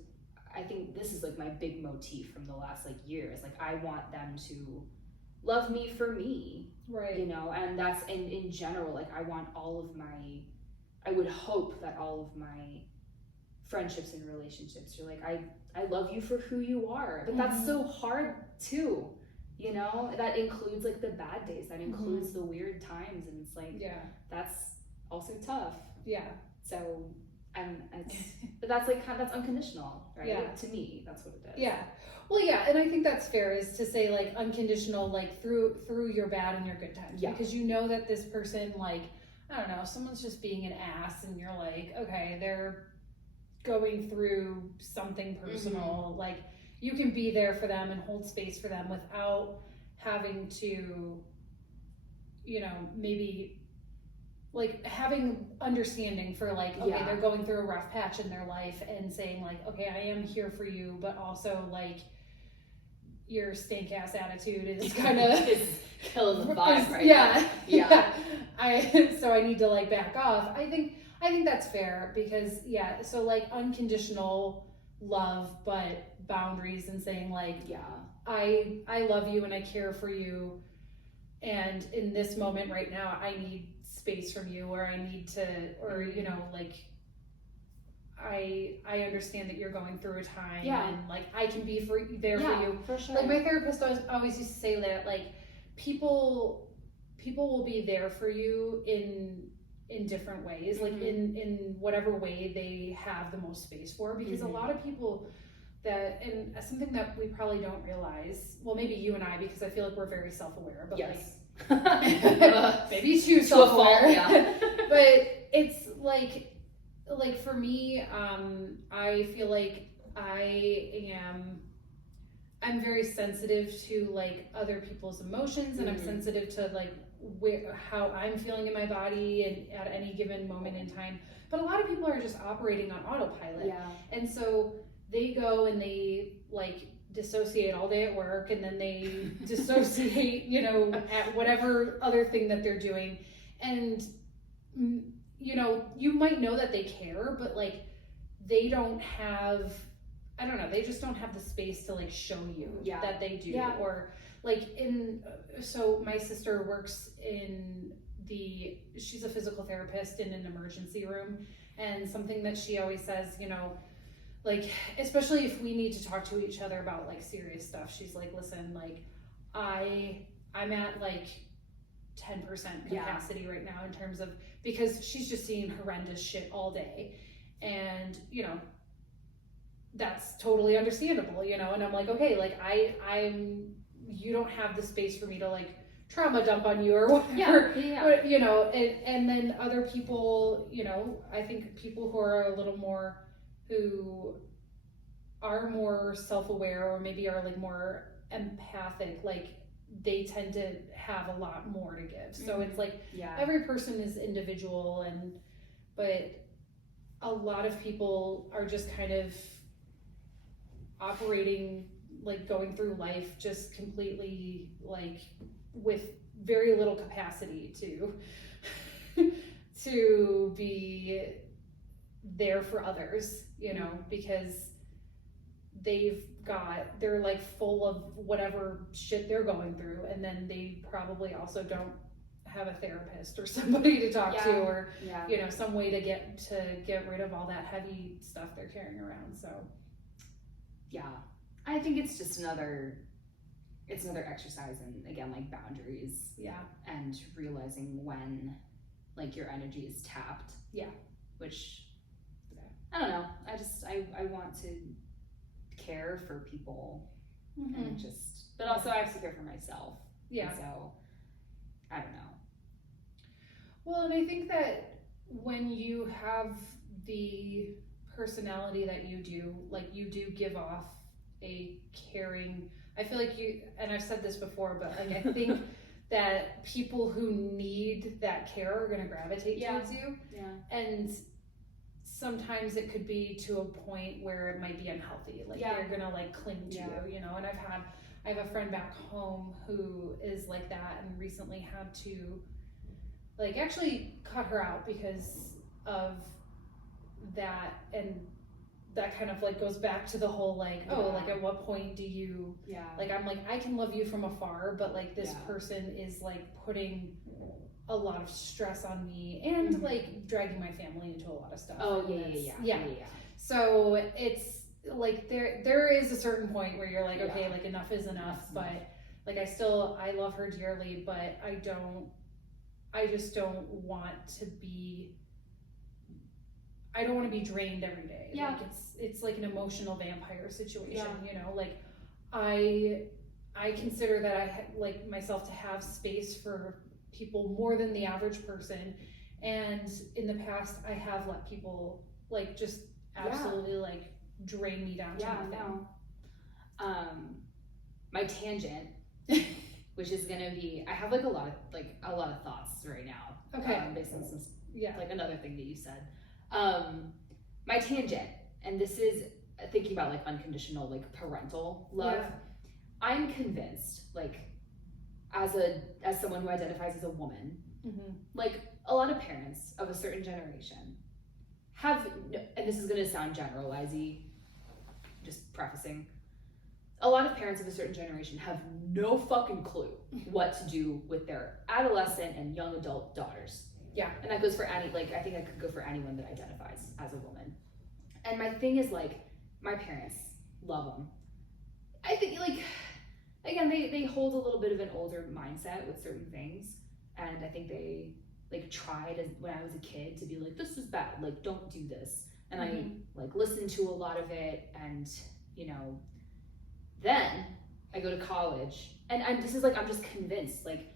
I think this is like my big motif from the last like years. Like I want them to love me for me. Right. You know, and that's in general, like I want all of my, I would hope that all of my friendships and relationships are like, I love you for who you are. But that's so hard too. You know, that includes like the bad days, that includes the weird times, and it's like, that's also tough. Yeah. So but that's like that's unconditional, right? Yeah. Like, to me, that's what it is. Yeah. Well, yeah, and I think that's fair, is to say like unconditional, like through your bad and your good times. Yeah. Because you know that this person, like, I don't know, someone's just being an ass, and you're like, okay, they're going through something personal. Like you can be there for them and hold space for them without having to, you know, maybe like having understanding for like, okay, they're going through a rough patch in their life, and saying like, okay, I am here for you, but also like your stank ass attitude is kind of killing the vibe right now. Yeah. So I need to like back off. I think that's fair, because so like unconditional love, but boundaries, and saying like, I love you and I care for you, and in this moment right now I need space from you, or I need to, or you know, like I understand that you're going through a time, and like I can be there for you. For sure. Like my therapist always used to say that like people will be there for you in different ways, like in whatever way they have the most space for, because a lot of people that, and something that we probably don't realize, well maybe you and I, because I feel like we're very self-aware, but like maybe too self-aware. But it's like for me, I feel like I'm very sensitive to like other people's emotions, and I'm sensitive to like how I'm feeling in my body and at any given moment in time. But a lot of people are just operating on autopilot, and so they go and they like dissociate all day at work, and then they dissociate, you know, at whatever other thing that they're doing. And you know, you might know that they care, but like they don't have, I don't know, they just don't have the space to like show you that they do. Or like so my sister works she's a physical therapist in an emergency room, and something that she always says, you know, like, especially if we need to talk to each other about like serious stuff, she's like, listen, like I'm at like 10% capacity right now, in terms of, because she's just seeing horrendous shit all day, and you know, that's totally understandable, you know. And I'm like, okay, like you don't have the space for me to like trauma dump on you or whatever. But, you know, and then other people, you know, I think people who are a little more, who are more self-aware, or maybe are like more empathic, like they tend to have a lot more to give. So it's like Yeah. every person is individual, but a lot of people are just kind of operating, like going through life just completely like with very little capacity to be there for others, you know, because they're like full of whatever shit they're going through, and then they probably also don't have a therapist or somebody to talk to, or you know, some way to get rid of all that heavy stuff they're carrying around. So I think it's just another exercise in, again, like boundaries, and realizing when like your energy is tapped, which I don't know, I want to care for people, and just, but also I have to care for myself, and so I don't know. Well, and I think that when you have the personality that you do, like you do give off a caring, I feel like you, and I've said this before, but like I think that people who need that care are going to gravitate towards you. And sometimes it could be to a point where it might be unhealthy, like they're going to like cling to you, you know. And I have a friend back home who is like that, and recently had to like actually cut her out because of that. And that kind of like goes back to the whole like, like at what point do you like, I'm like, I can love you from afar, but like this person is like putting a lot of stress on me, and like dragging my family into a lot of stuff. So it's like there is a certain point where you're like, okay, like enough is enough. But like I love her dearly, but I just don't want to be drained every day. Like it's like an emotional vampire situation, you know. Like I consider that I like myself to have space for people more than the average person, and in the past I have let people like just absolutely like drain me down to nothing. My tangent, which is gonna be, I have like a lot of thoughts right now. Based on some like another thing that you said. My tangent, and this is thinking about like unconditional, like parental love. I'm convinced, like as someone who identifies as a woman, like a lot of parents of a certain generation have, and this is gonna sound generalizing, just prefacing, a lot of parents of a certain generation have no fucking clue what to do with their adolescent and young adult daughters. And that goes for any, like, I think I could go for anyone that identifies as a woman. And my thing is, like, my parents love them. I think, like, again, they hold a little bit of an older mindset with certain things. And I think they, like, tried when I was a kid to be like, this is bad, like, don't do this. And I, like, listened to a lot of it, and, you know, then I go to college. And I'm just convinced, like,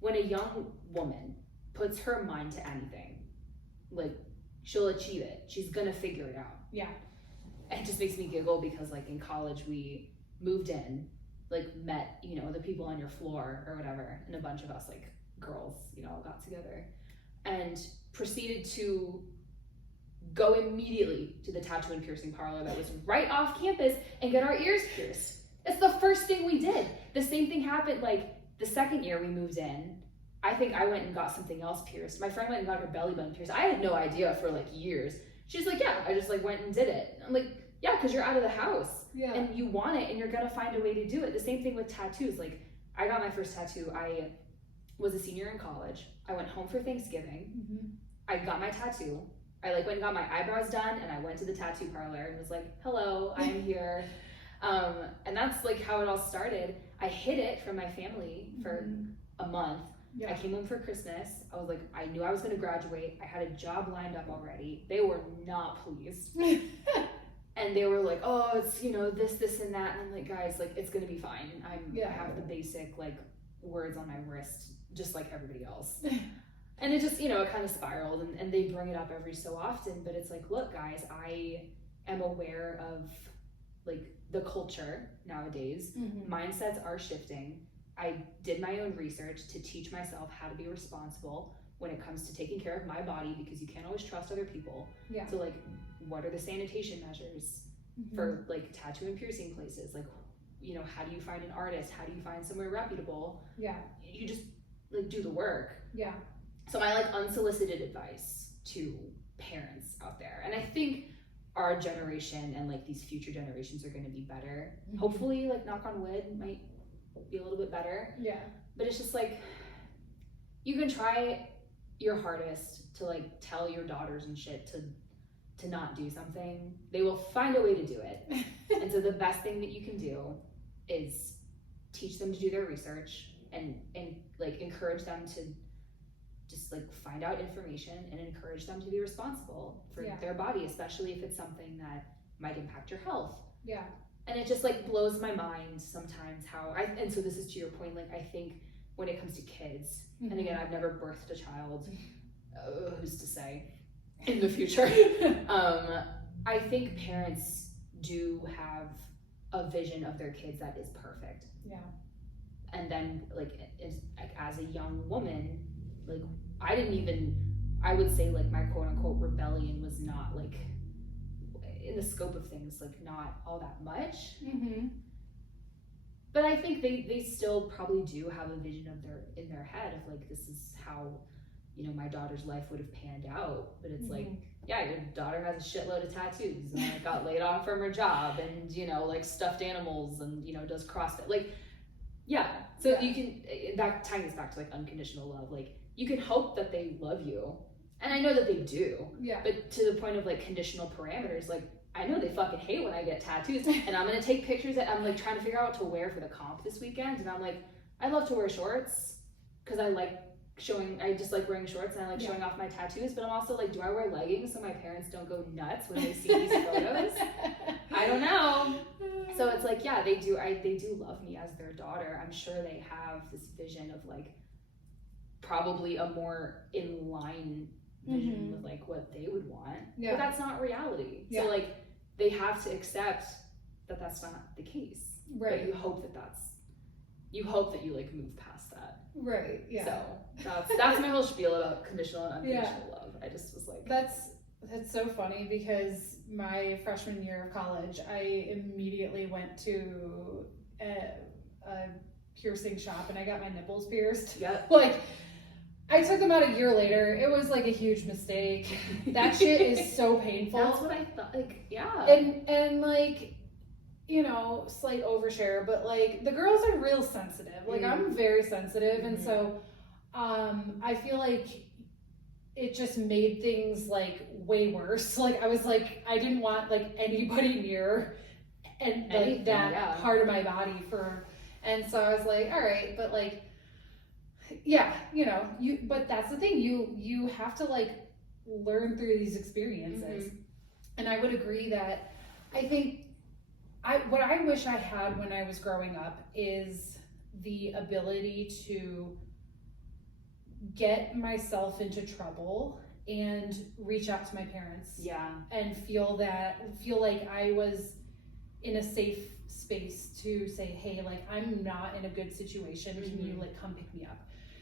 when a young woman puts her mind to anything, like, she'll achieve it. She's gonna figure it out. And it just makes me giggle because, like, in college we moved in, like, met, you know, the people on your floor or whatever, and a bunch of us, like, girls, you know, got together and proceeded to go immediately to the tattoo and piercing parlor that was right off campus and get our ears pierced. It's the first thing we did. The same thing happened, like, the second year we moved in. I think I went and got something else pierced. My friend went and got her belly button pierced. I had no idea for like years. She's like, yeah, I just like went and did it. I'm like, yeah, because you're out of the house and you want it, and you're gonna find a way to do it. The same thing with tattoos. Like, I got my first tattoo. I was a senior in college. I went home for Thanksgiving. I got my tattoo. I like went and got my eyebrows done, and I went to the tattoo parlor and was like, hello, I am here. And that's like how it all started. I hid it from my family for a month. I came home for Christmas. I was like, I knew I was going to graduate. I had a job lined up already. They were not pleased. And they were like, oh, it's, you know, this, and that. And I'm like, guys, like, it's going to be fine. I have the basic, like, words on my wrist, just like everybody else. And it just, you know, it kind of spiraled, and they bring it up every so often. But it's like, look, guys, I am aware of, like, the culture nowadays. Mindsets are shifting. I did my own research to teach myself how to be responsible when it comes to taking care of my body, because you can't always trust other people. Yeah. So like, what are the sanitation measures for like tattoo and piercing places? Like, you know, how do you find an artist? How do you find somewhere reputable? Yeah. You just like do the work. Yeah. So my like unsolicited advice to parents out there, and I think our generation and like these future generations are going to be better. Hopefully, like knock on wood, might be a little bit better. Yeah. But it's just like, you can try your hardest to like tell your daughters and shit to not do something. They will find a way to do it. And so the best thing that you can do is teach them to do their research and like encourage them to just like find out information and encourage them to be responsible for their body, especially if it's something that might impact your health. Yeah. And it just like blows my mind sometimes how and so this is to your point, like I think when it comes to kids, and again, I've never birthed a child, who's to say in the future, I think parents do have a vision of their kids that is perfect. Yeah. And then like as a young woman, like I would say like my quote unquote rebellion was not like, in the scope of things, like not all that much. But I think they still probably do have a vision of in their head of like, this is how, you know, my daughter's life would have panned out. But it's like, yeah, your daughter has a shitload of tattoos and like got laid off from her job and, you know, like stuffed animals and, you know, does CrossFit. Like, yeah. So you can, that tying this back to like unconditional love, like you can hope that they love you. And I know that they do. Yeah. But to the point of like conditional parameters, like I know they fucking hate when I get tattoos, and I'm gonna take pictures that I'm like trying to figure out what to wear for the comp this weekend, and I'm like, I love to wear shorts because I just like wearing shorts and I like showing off my tattoos, but I'm also like, do I wear leggings so my parents don't go nuts when they see these photos? I don't know. So it's like, yeah, they do love me as their daughter. I'm sure they have this vision of like probably a more in line vision with like what they would want, but that's not reality. So like they have to accept that that's not the case, right? But you hope that you like move past that, right? Yeah. So that's my whole spiel about conditional and unconditional love. I just was like, that's so funny because my freshman year of college, I immediately went to a piercing shop and I got my nipples pierced. Yeah. Like, I took them out a year later. It was like a huge mistake. That shit is so painful. That's what I thought. Like, yeah. And like, you know, slight overshare, but like the girls are real sensitive. Like I'm very sensitive, and so I feel like it just made things like way worse. Like I was like, I didn't want like anybody near and like that part of my body and so I was like, all right, but like, yeah, you know, but that's the thing, you have to like learn through these experiences. And I would agree that I think what I wish I had when I was growing up is the ability to get myself into trouble and reach out to my parents. Yeah. And feel like I was in a safe space to say, hey, like I'm not in a good situation. Can you like come pick me up?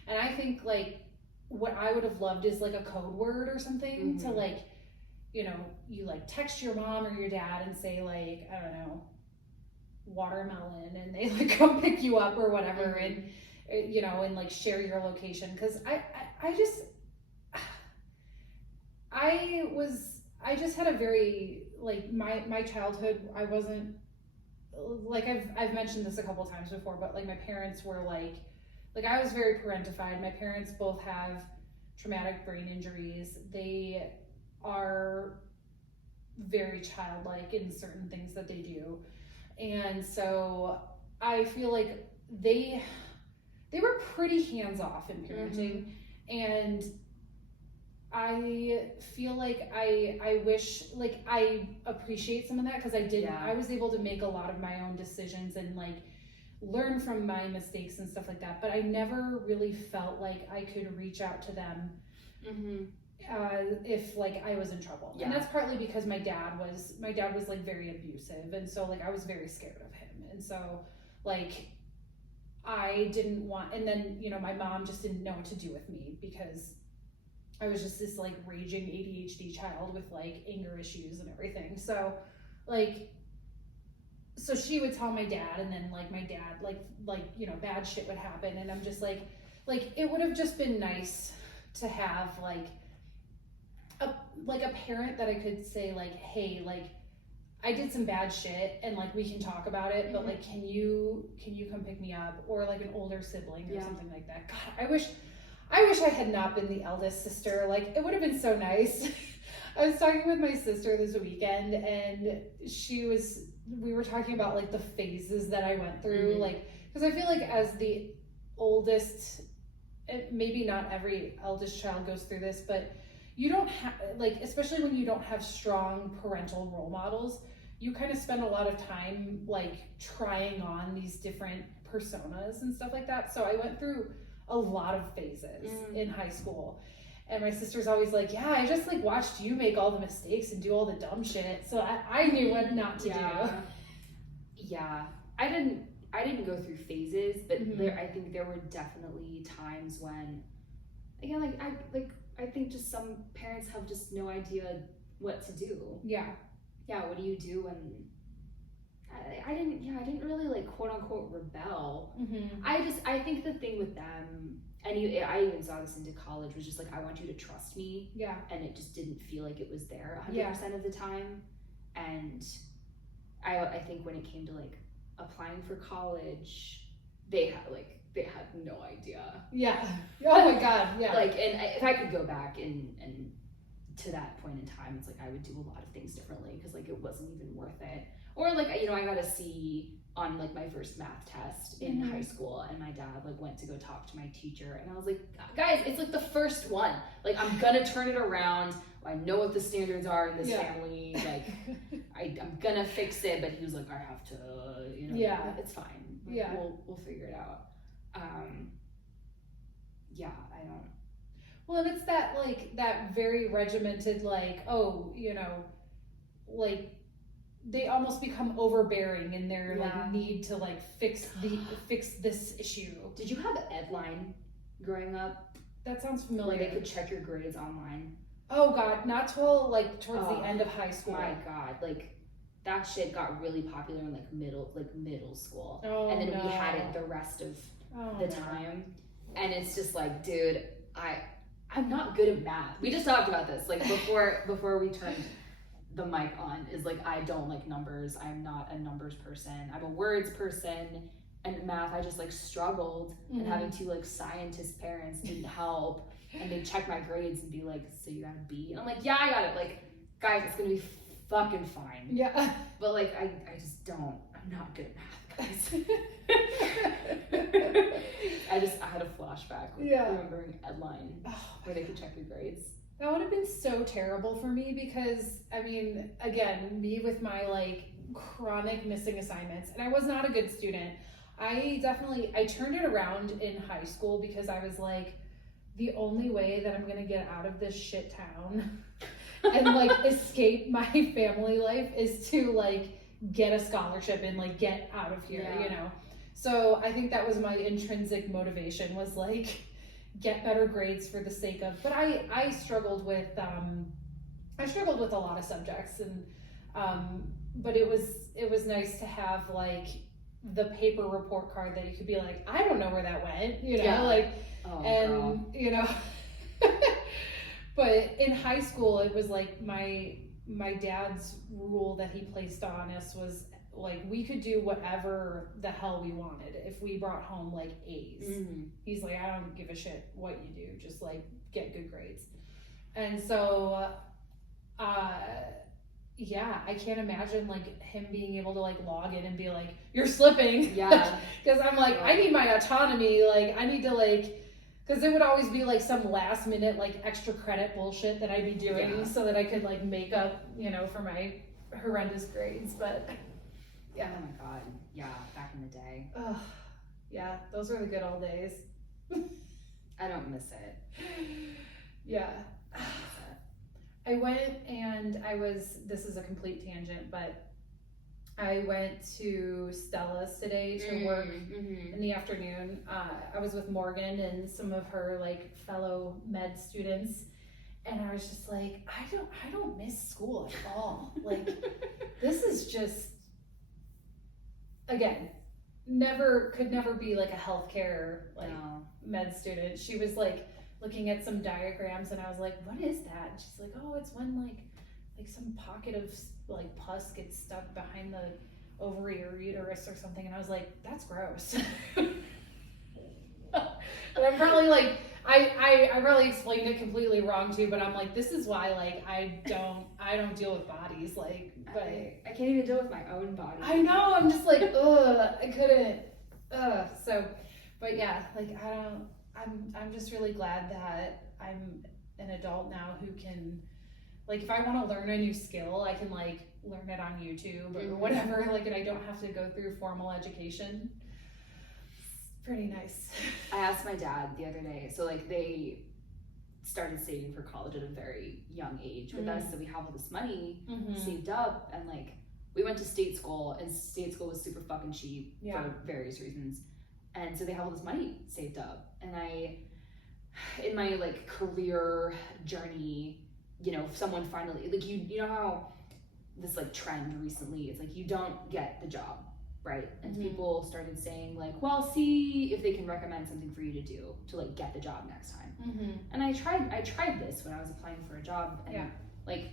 And I think like what I would have loved is like a code word or something to like, you know, you like text your mom or your dad and say like, I don't know, watermelon, and they like come pick you up or whatever, and you know, and like share your location. Cause I just had a very like my childhood, I wasn't like, I've mentioned this a couple times before, but like my parents were like I was very parentified. My parents both have traumatic brain injuries. They are very childlike in certain things that they do. And so I feel like they were pretty hands-off in parenting. And I feel like I wish, like I appreciate some of that because I didn't. I was able to make a lot of my own decisions and like learn from my mistakes and stuff like that, but I never really felt like I could reach out to them if like I was in trouble. And that's partly because my dad was like very abusive, and so like I was very scared of him. And so like I didn't want, and then, you know, my mom just didn't know what to do with me because I was just this like raging ADHD child with like anger issues and everything. So like, so she would tell my dad, and then like my dad, like, you know, bad shit would happen. And I'm just like it would have just been nice to have like a parent that I could say like, hey, like I did some bad shit and like we can talk about it, but like can you come pick me up, or like an older sibling or something like that. God, I wish I had not been the eldest sister. Like it would have been so nice. I was talking with my sister this weekend, and we were talking about like the phases that I went through, like because I feel like as the oldest, maybe not every eldest child goes through this, but you don't have, like, especially when you don't have strong parental role models, you kind of spend a lot of time like trying on these different personas and stuff like that. So I went through a lot of phases in high school, and my sister's always like, yeah, I just like watched you make all the mistakes and do all the dumb shit, so I knew what not to do. Yeah, I didn't go through phases, but I think there were definitely times when, again, I think just some parents have just no idea what to do. Yeah, what do you do when I didn't really like quote unquote rebel. I think the thing with them, and I even saw this into college, was just like, I want you to trust me. Yeah. And it just didn't feel like it was there 100% of the time. And I think when it came to like applying for college, they had no idea. Yeah. Oh my God. Yeah. Like, and if I could go back and to that point in time, it's like I would do a lot of things differently, because like it wasn't even worth it. Or like, you know, I got a C on like my first math test in high school, and my dad like went to go talk to my teacher, and I was like, guys, it's like the first one. Like, I'm gonna turn it around. I know what the standards are in this family. Like, I'm gonna fix it. But he was like, I have to, you know, it's fine. Like, we'll figure it out. I don't. Well, and it's that like that very regimented, like, oh, you know, like they almost become overbearing in their like need to like fix this issue. Did you have Edline growing up? That sounds familiar. Like they could check your grades online. Oh God, not till like towards the end of high school. My God, like that shit got really popular in like middle school. Oh, and then we had it the rest of the time. And it's just like, dude, I'm not good at math. We just talked about this like before we turned the mic on, is like, I don't like numbers. I'm not a numbers person. I'm a words person. And math, I just like struggled, and having two like scientist parents didn't help. And they'd check my grades and be like, so you got a B? And I'm like, yeah, I got it. Like, guys, it's gonna be fucking fine. Yeah. But like, I just don't. I'm not good at math, guys. I had a flashback with remembering Edline, where they could check your grades. That would have been so terrible for me, because I mean, again, me with my like chronic missing assignments, and I was not a good student. I turned it around in high school, because I was like, the only way that I'm gonna get out of this shit town and like escape my family life is to like get a scholarship and like get out of here, you know? So I think that was my intrinsic motivation, was like, get better grades for the sake of, but I struggled with a lot of subjects, and but it was nice to have like the paper report card that you could be like, I don't know where that went, you know, like, girl. You know, but in high school, it was like my dad's rule that he placed on us was like, we could do whatever the hell we wanted if we brought home like A's. He's like, I don't give a shit what you do, just like get good grades. And so I can't imagine like him being able to like log in and be like, you're slipping. Yeah. Because I'm like, I need my autonomy. Like, I need to like, because it would always be like some last minute like extra credit bullshit that I'd be doing so that I could like make up, you know, for my horrendous grades. But yeah. Oh my God. Yeah. Back in the day. Oh, yeah. Those were the good old days. I don't miss it. Yeah. I don't miss it. I went and this is a complete tangent, but I went to Stella's today to work Mm-hmm. in the afternoon. I was with Morgan and some of her like fellow med students, and I was just like, I don't miss school at all. Like, this is just, again, could never be like a healthcare like med student. She was like looking at some diagrams, and I was like, what is that? And she's like, oh, it's when like some pocket of like pus gets stuck behind the ovary or uterus or something. And I was like, that's gross. And I'm probably like, I probably explained it completely wrong too, but I'm like, this is why like I don't deal with bodies, like, but I can't even deal with my own body. I know, I'm just like, ugh, I couldn't, so, but yeah, like I'm just really glad that I'm an adult now who can, like, if I want to learn a new skill, I can like learn it on YouTube or whatever, like, and I don't have to go through formal education. It's pretty nice. I asked my dad the other day, so like they started saving for college at a very young age with us, so we have all this money saved up, and like we went to state school, and state school was super fucking cheap for various reasons, and so they have all this money saved up, and I, in my like career journey, you know, someone finally, like, you know how this like trend recently is like, you don't get the job, right? And people started saying like, well, see if they can recommend something for you to do to like get the job next time. And I tried this when I was applying for a job, and like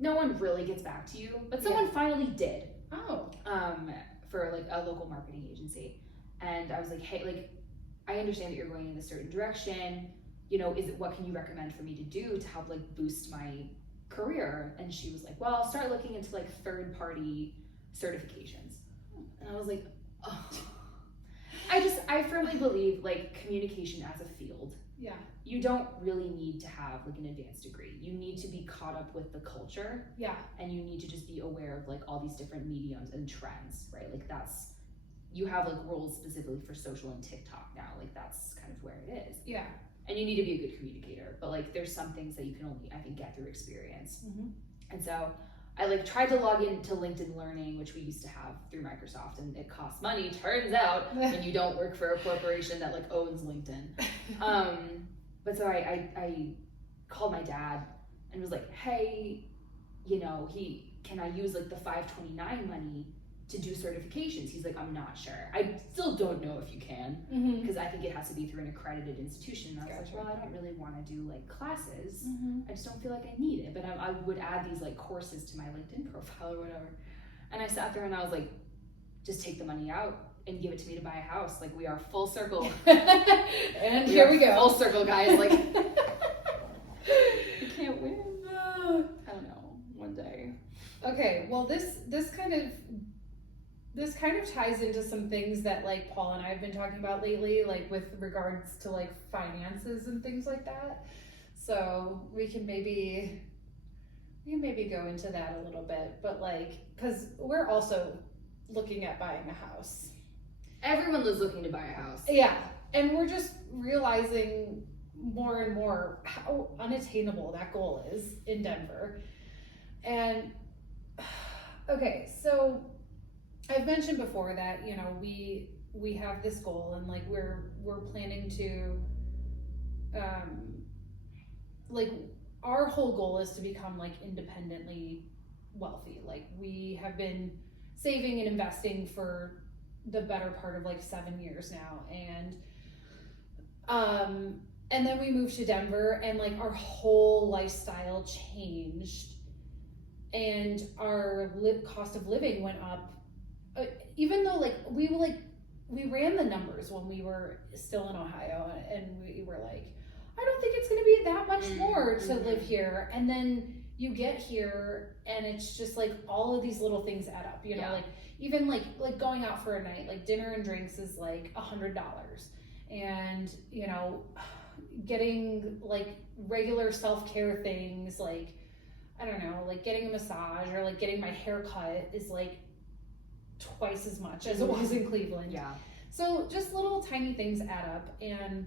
no one really gets back to you, but someone finally did. For like a local marketing agency, and I was like, hey, like, I understand that you're going in a certain direction, you know, what can you recommend for me to do to help like boost my career? And she was like, well, I'll start looking into like third-party certifications. And I was like, oh. I firmly believe like communication as a field, you don't really need to have like an advanced degree. You need to be caught up with the culture, and you need to just be aware of like all these different mediums and trends, right? Like you have like rules specifically for social and TikTok now, like that's kind of where it is. And you need to be a good communicator, but like there's some things that you can only, I think, get through experience. And so I like tried to log into LinkedIn Learning, which we used to have through Microsoft, and it costs money, turns out, when you don't work for a corporation that like owns LinkedIn. But so I called my dad and was like, hey, you know, can I use like the 529 money to do certifications? He's like, I'm not sure. I still don't know if you can, because I think it has to be through an accredited institution. And I was like, well, I don't really want to do like classes. I just don't feel like I need it. But I would add these like courses to my LinkedIn profile or whatever. And I sat there and I was like, just take the money out and give it to me to buy a house. Like, we are full circle. And here we go. Full circle, guys. Like, I can't win. I don't know. One day. Okay, well, this kind of ties into some things that like Paul and I have been talking about lately, like with regards to like finances and things like that. So we can maybe go into that a little bit, but like, because we're also looking at buying a house. Everyone is looking to buy a house. Yeah, and we're just realizing more and more how unattainable that goal is in Denver. And okay, so I've mentioned before that, you know, we have this goal, and like we're planning to like our whole goal is to become like independently wealthy. Like, we have been saving and investing for the better part of like 7 years now, and then we moved to Denver, and like our whole lifestyle changed, and our cost of living went up. Even though like we ran the numbers when we were still in Ohio, and we were like, I don't think it's going to be that much more to live here. And then you get here, and it's just like all of these little things add up, you know, like even like going out for a night, like dinner and drinks is like $100, and you know, getting like regular self-care things, like, I don't know, like getting a massage or like getting my hair cut is like twice as much as it was in Cleveland. So just little tiny things add up. And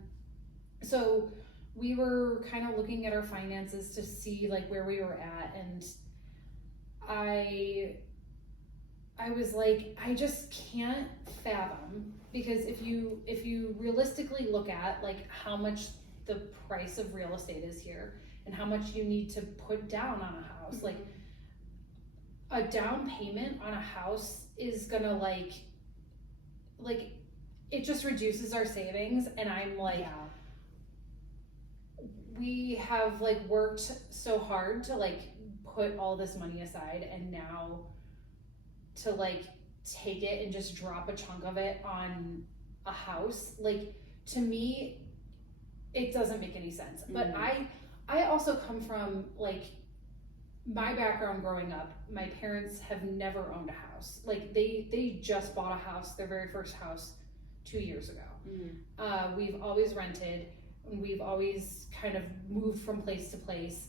so we were kind of looking at our finances to see like where we were at, and I was like, I just can't fathom, because if you realistically look at like how much the price of real estate is here and how much you need to put down on a house, like a down payment on a house is gonna like it just reduces our savings. And I'm like, we have like worked so hard to like put all this money aside, and now to like take it and just drop a chunk of it on a house, like, to me it doesn't make any sense. But I also come from like my background growing up. My parents have never owned a house. Like they just bought a house, their very first house, 2 years ago. We've always rented, and we've always kind of moved from place to place,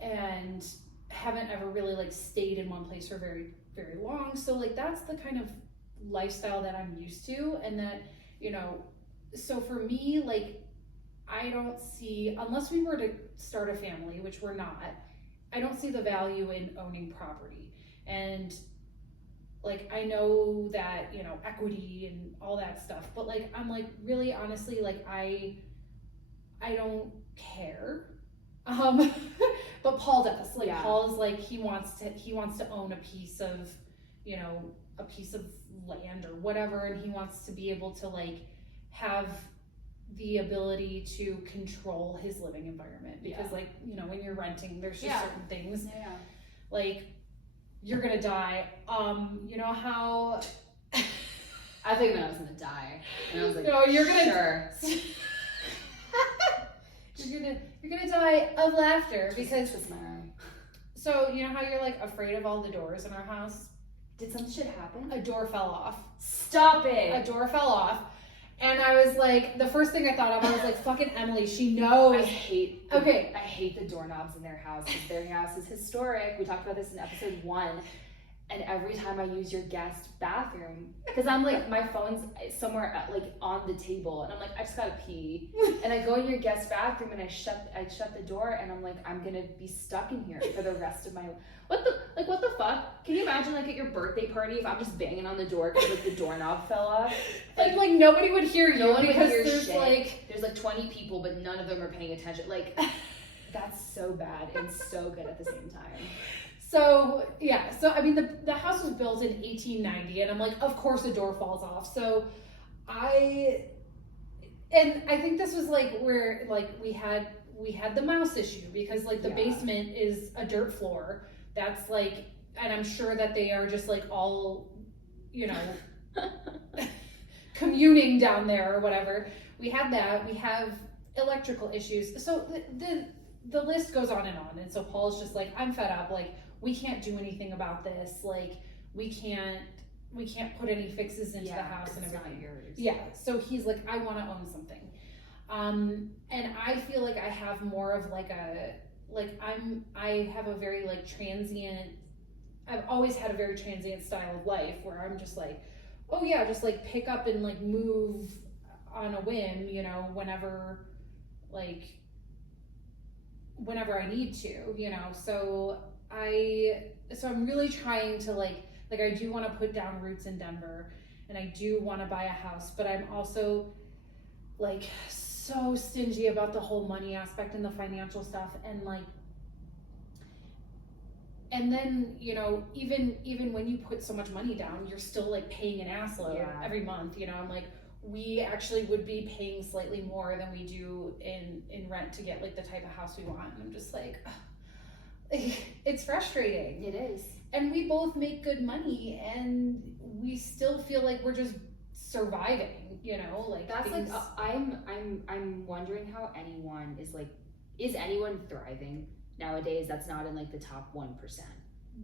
and haven't ever really like stayed in one place for very, very long. So like that's the kind of lifestyle that I'm used to. And that, you know, so for me, like, I don't see, unless we were to start a family, which we're not, I don't see the value in owning property. And like, I know that, you know, equity and all that stuff, but like, I'm like, really honestly, like, I don't care. But Paul does. Like, Paul is like, he wants to own a piece of, you know, a piece of land or whatever, and he wants to be able to like have the ability to control his living environment, because like, you know, when you're renting, there's just certain things like, you're gonna die. You know how I think that I was gonna die, and I was like, no, you're gonna sure. You're gonna die of laughter, because Twist my arm. So you know how you're like afraid of all the doors in our house? Did some shit happen? A door fell off. Stop it! A door fell off. And I was like, the first thing I thought of, I was like, fucking Emily, she knows. I hate the doorknobs in their house, because their house is historic. We talked about this in episode 1. And every time I use your guest bathroom, because I'm like, my phone's somewhere like on the table, and I'm like, I just gotta pee, and I go in your guest bathroom and I shut the door, and I'm like, I'm gonna be stuck in here for the rest of my life. What the fuck? Can you imagine like at your birthday party if I'm just banging on the door because like the doorknob fell off? Like nobody would hear you. No one would hear there's shit. There's like 20 people, but none of them are paying attention. Like, that's so bad and so good at the same time. So I mean, the house was built in 1890, and I'm like, of course a door falls off. So I think this was like where like we had the mouse issue, because like the basement is a dirt floor. That's like, and I'm sure that they are just like all, you know, communing down there or whatever. We had that. We have electrical issues. So the list goes on. And so Paul's just like, I'm fed up. Like, we can't do anything about this. Like, we can't put any fixes into the house and everything. It's not yours. Yeah. So he's like, I want to own something. And I feel like I have more of like I have a very like transient, I've always had a very transient style of life, where I'm just like, oh yeah, just like pick up and like move on a whim, you know, whenever I need to, you know. So I'm really trying to like I do want to put down roots in Denver, and I do want to buy a house, but I'm also like so stingy about the whole money aspect and the financial stuff, and like, and then, you know, even when you put so much money down, you're still like paying an ass load every month, you know. I'm like, we actually would be paying slightly more than we do in rent to get like the type of house we want. And I'm just like, it's frustrating. It is. And we both make good money, and we still feel like we're just surviving, you know, like that's things... like I'm wondering how anyone is anyone thriving nowadays that's not in like the top 1%.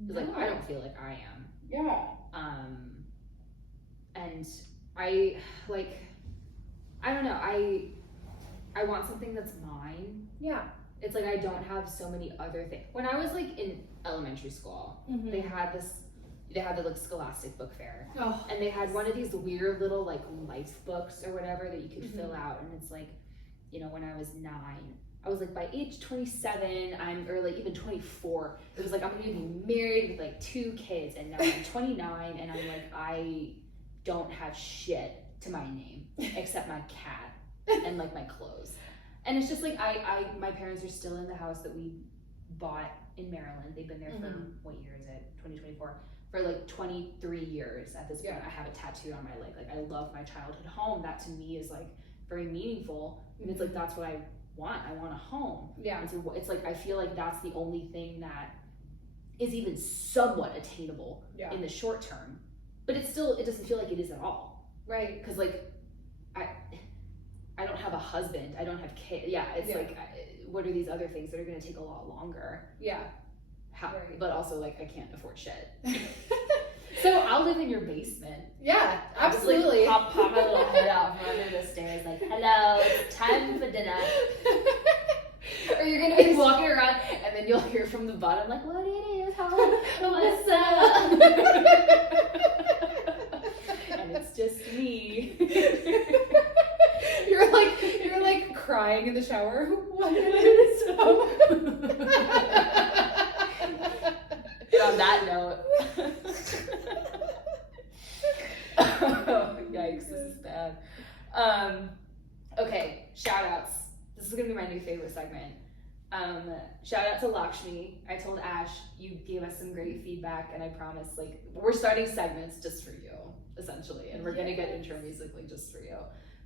Because like I don't feel like I am. Yeah. And I don't know, I want something that's mine. Yeah. It's like I don't have so many other things. When I was like in elementary school, they had the like Scholastic book fair, and they had one of these weird little like life books or whatever that you could fill out, and it's like, you know, when I was 9, I was like, by age 27, or like even 24, it was like, I'm gonna be married with like 2 kids, and now I'm 29, and I'm like, I don't have shit to my name except my cat and like my clothes. And it's just like, my parents are still in the house that we bought in Maryland. They've been there for, what year is it? 2024. For like 23 years at this point. I have it tattooed on my leg. Like, I love my childhood home. That to me is like very meaningful. And it's like, that's what I want. I want a home. Yeah. And so it's like, I feel like that's the only thing that is even somewhat attainable in the short term. But it doesn't feel like it is at all. Right. Because like, I don't have a husband. I don't have kids. Yeah, it's like, what are these other things that are going to take a lot longer? Yeah. Right. But also, like, I can't afford shit. So I'll live in your basement. Yeah, absolutely. Just, like, pop my little head out from under the stairs, like, hello, it's time for dinner. Or you're going to be walking around, and then you'll hear from the bottom, like, what it is, what's up? And it's just me. You're like crying in the shower. What is so? And on that note, oh, yikes, this is bad. Okay, shout outs. This is gonna be my new favorite segment. Shout out to Lakshmi. I told Ash you gave us some great feedback, and I promise, like, we're starting segments just for you, essentially, and we're gonna get intro music like just for you.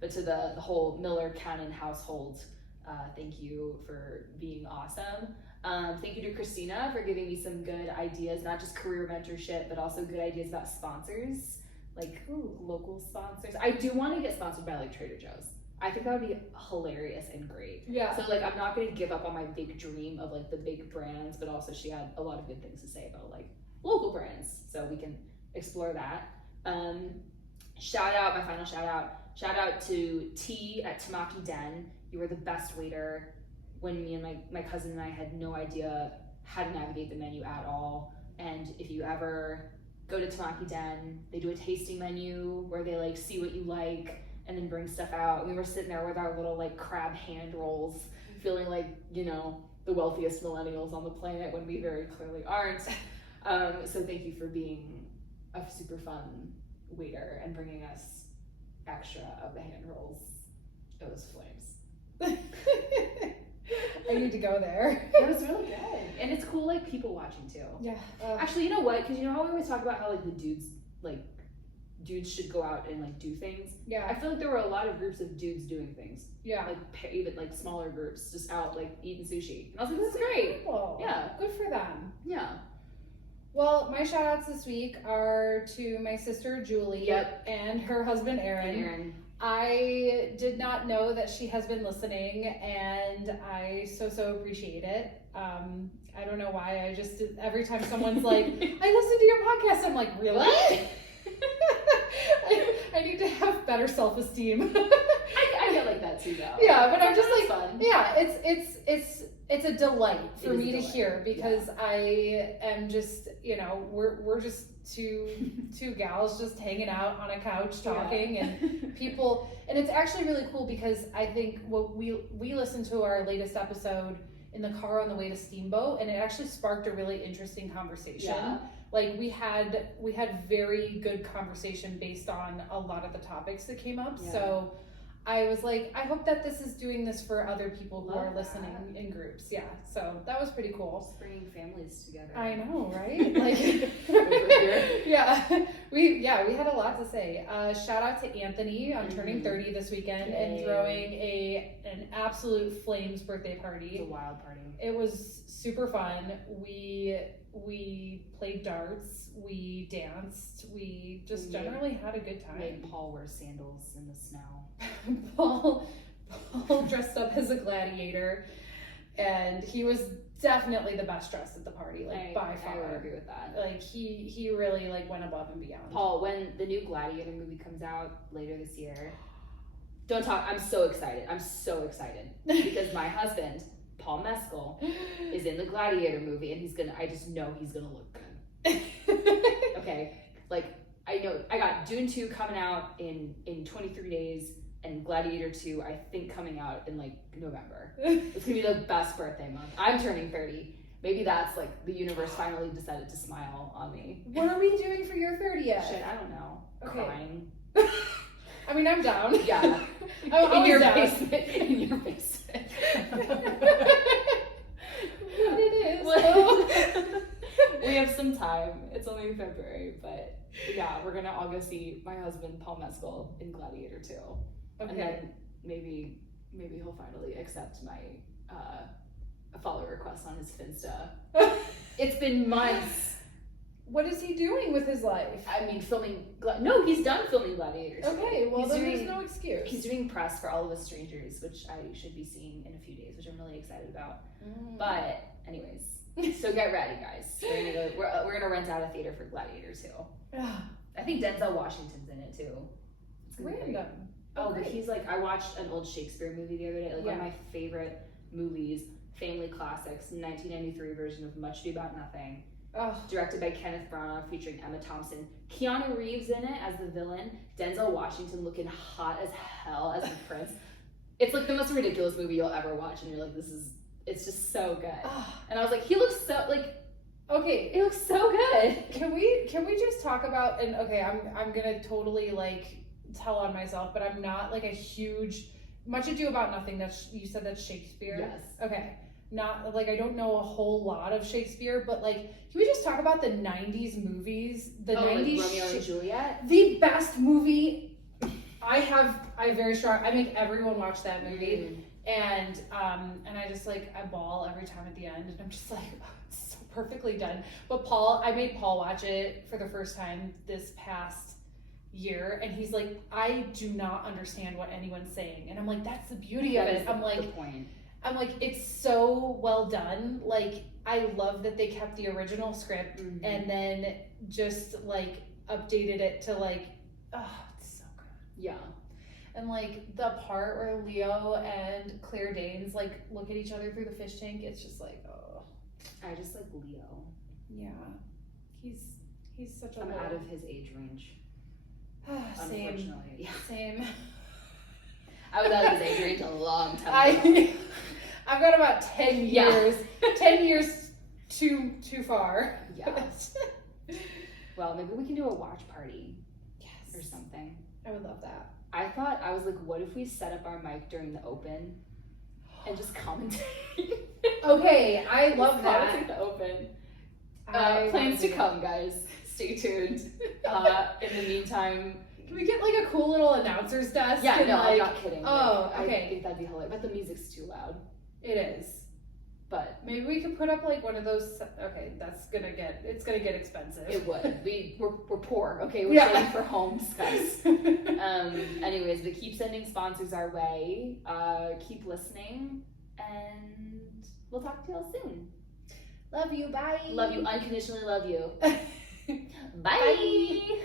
But to the whole Miller Cannon household, thank you for being awesome. Thank you to Christina for giving me some good ideas, not just career mentorship, but also good ideas about sponsors, like local sponsors. I do want to get sponsored by like Trader Joe's. I think that would be hilarious and great. Yeah. So like, I'm not going to give up on my big dream of like the big brands, but also she had a lot of good things to say about like local brands. So we can explore that. My final shout out to T at Tamaki Den. You were the best waiter when me and my cousin and I had no idea how to navigate the menu at all. And if you ever go to Tamaki Den, they do a tasting menu where they like see what you like and then bring stuff out. We were sitting there with our little like crab hand rolls, feeling like, you know, the wealthiest millennials on the planet when we very clearly aren't. So thank you for being a super fun waiter and bringing us extra of the hand rolls. It was flames. I need to go there. It was really good. And it's cool, like, people watching too. Yeah. Actually, you know what? Because you know how we always talk about how, like, dudes should go out and, like, do things? Yeah. I feel like there were a lot of groups of dudes doing things. Yeah. Like, even, like, smaller groups just out, like, eating sushi. And I was like, this is great. Cool. Yeah. Good for them. Yeah. Well, my shout outs this week are to my sister Julie and her husband Aaron. I did not know that she has been listening, and I so appreciate it. I don't know why. I just, every time someone's like, I listen to your podcast, I'm like, really? I need to have better self-esteem. I get like that too, though. Yeah, but I'm just like, fun. Yeah, it's a delight for me to hear, because I am just, you know, we're just two gals just hanging out on a couch talking, and people, and it's actually really cool because I think what we listened to our latest episode in the car on the way to Steamboat, and it actually sparked a really interesting conversation. Yeah. Like we had very good conversation based on a lot of the topics that came up. Yeah. So I was like, I hope that this is doing this for other people who are listening in groups. Yeah. So that was pretty cool. Just bringing families together. I know, right? Like, yeah. We had a lot to say. Shout out to Anthony. I'm turning 30 this weekend and throwing an absolute flames birthday party. It was a wild party. It was super fun. We played darts, we danced, we just generally had a good time. Made Paul wear sandals in the snow. Paul dressed up as a gladiator, and he was definitely the best dressed at the party, like by far. I would agree with that. Like he really like went above and beyond. Paul, when the new Gladiator movie comes out later this year, don't talk. I'm so excited because my husband, Paul Mescal, is in the Gladiator movie, and I just know he's gonna look good. Okay, like I know I got Dune 2 coming out in 23 days. and Gladiator 2, I think, coming out in like November. It's gonna be the best birthday month. I'm turning 30. Maybe that's like the universe finally decided to smile on me. What are we doing for your 30th? Shit, I don't know. Okay. Crying. I mean, I'm down. Yeah. I'm in your down. basement. In your basement. It is. We have some time. It's only February, but yeah, we're gonna all go see my husband Paul Mescal in Gladiator 2. And Okay. then maybe he'll finally accept my follow request on his Finsta. It's been months. What is he doing with his life? I mean, no, he's done filming Gladiator 2. Okay, well He's then doing- there's no excuse. He's doing press for All of Us Strangers, which I should be seeing in a few days, which I'm really excited about. But anyways, so get ready, guys. We're gonna rent out a theater for Gladiator 2. I think Denzel Washington's in it too. It's gonna be great. Random. Oh, but great. he's like, I watched an old Shakespeare movie the other day, like one of Yeah. my favorite movies, family classics, 1993 version of Much Ado About Nothing, Oh, directed by Kenneth Branagh, featuring Emma Thompson, Keanu Reeves in it as the villain, Denzel Washington looking hot as hell as the prince. It's like the most ridiculous movie you'll ever watch, and you're like, it's just so good. And I was like, he looks so, like, okay. it looks so good. Can we just talk about, and okay, I'm gonna totally like tell on myself, but I'm not like a huge Much Ado About Nothing. You said that's Shakespeare. Yes. Okay. Not like I don't know a whole lot of Shakespeare, but like can we just talk about the 90s movies? The 90s like Romeo and Juliet? the best movie. I make everyone watch that movie. And I just like I bawl every time at the end, and I'm just like, oh, it's so perfectly done. But I made Paul watch it for the first time this past year, and he's like, I do not understand what anyone's saying, and I'm like, that's the beauty of it. I'm like, it's so well done. Like, I love that they kept the original script and then just like updated it to like, oh, it's so good. Yeah. And like the part where Leo and Claire Danes like look at each other through the fish tank, it's just like, oh. I just like Leo. Yeah. He's such a I'm out of his age range. Same. Unfortunately. Yeah. Same. I was out of his age range a long time ago. I've got about 10 years. 10 years too far. Yeah. Well, maybe we can do a watch party Yes. or something. I would love that. I was like, what if we set up our mic during the open and just commentate? Okay, I love Just that. commentate the open. I Plans to wanna do come, guys. Stay tuned. In the meantime, Can we get like a cool little announcer's desk? yeah, and, no, like, I'm not kidding. Oh, Like, okay. I think that'd be hilarious, but the music's too loud. It is. But Maybe we could put up like one of those. Okay, it's gonna get expensive. it would. We're poor. Okay, we're Yeah. saving for homes, guys. Anyways, but keep sending sponsors our way. Keep listening, and we'll talk to y'all soon. Love you. Bye. Love you. Unconditionally love you. Bye. Bye.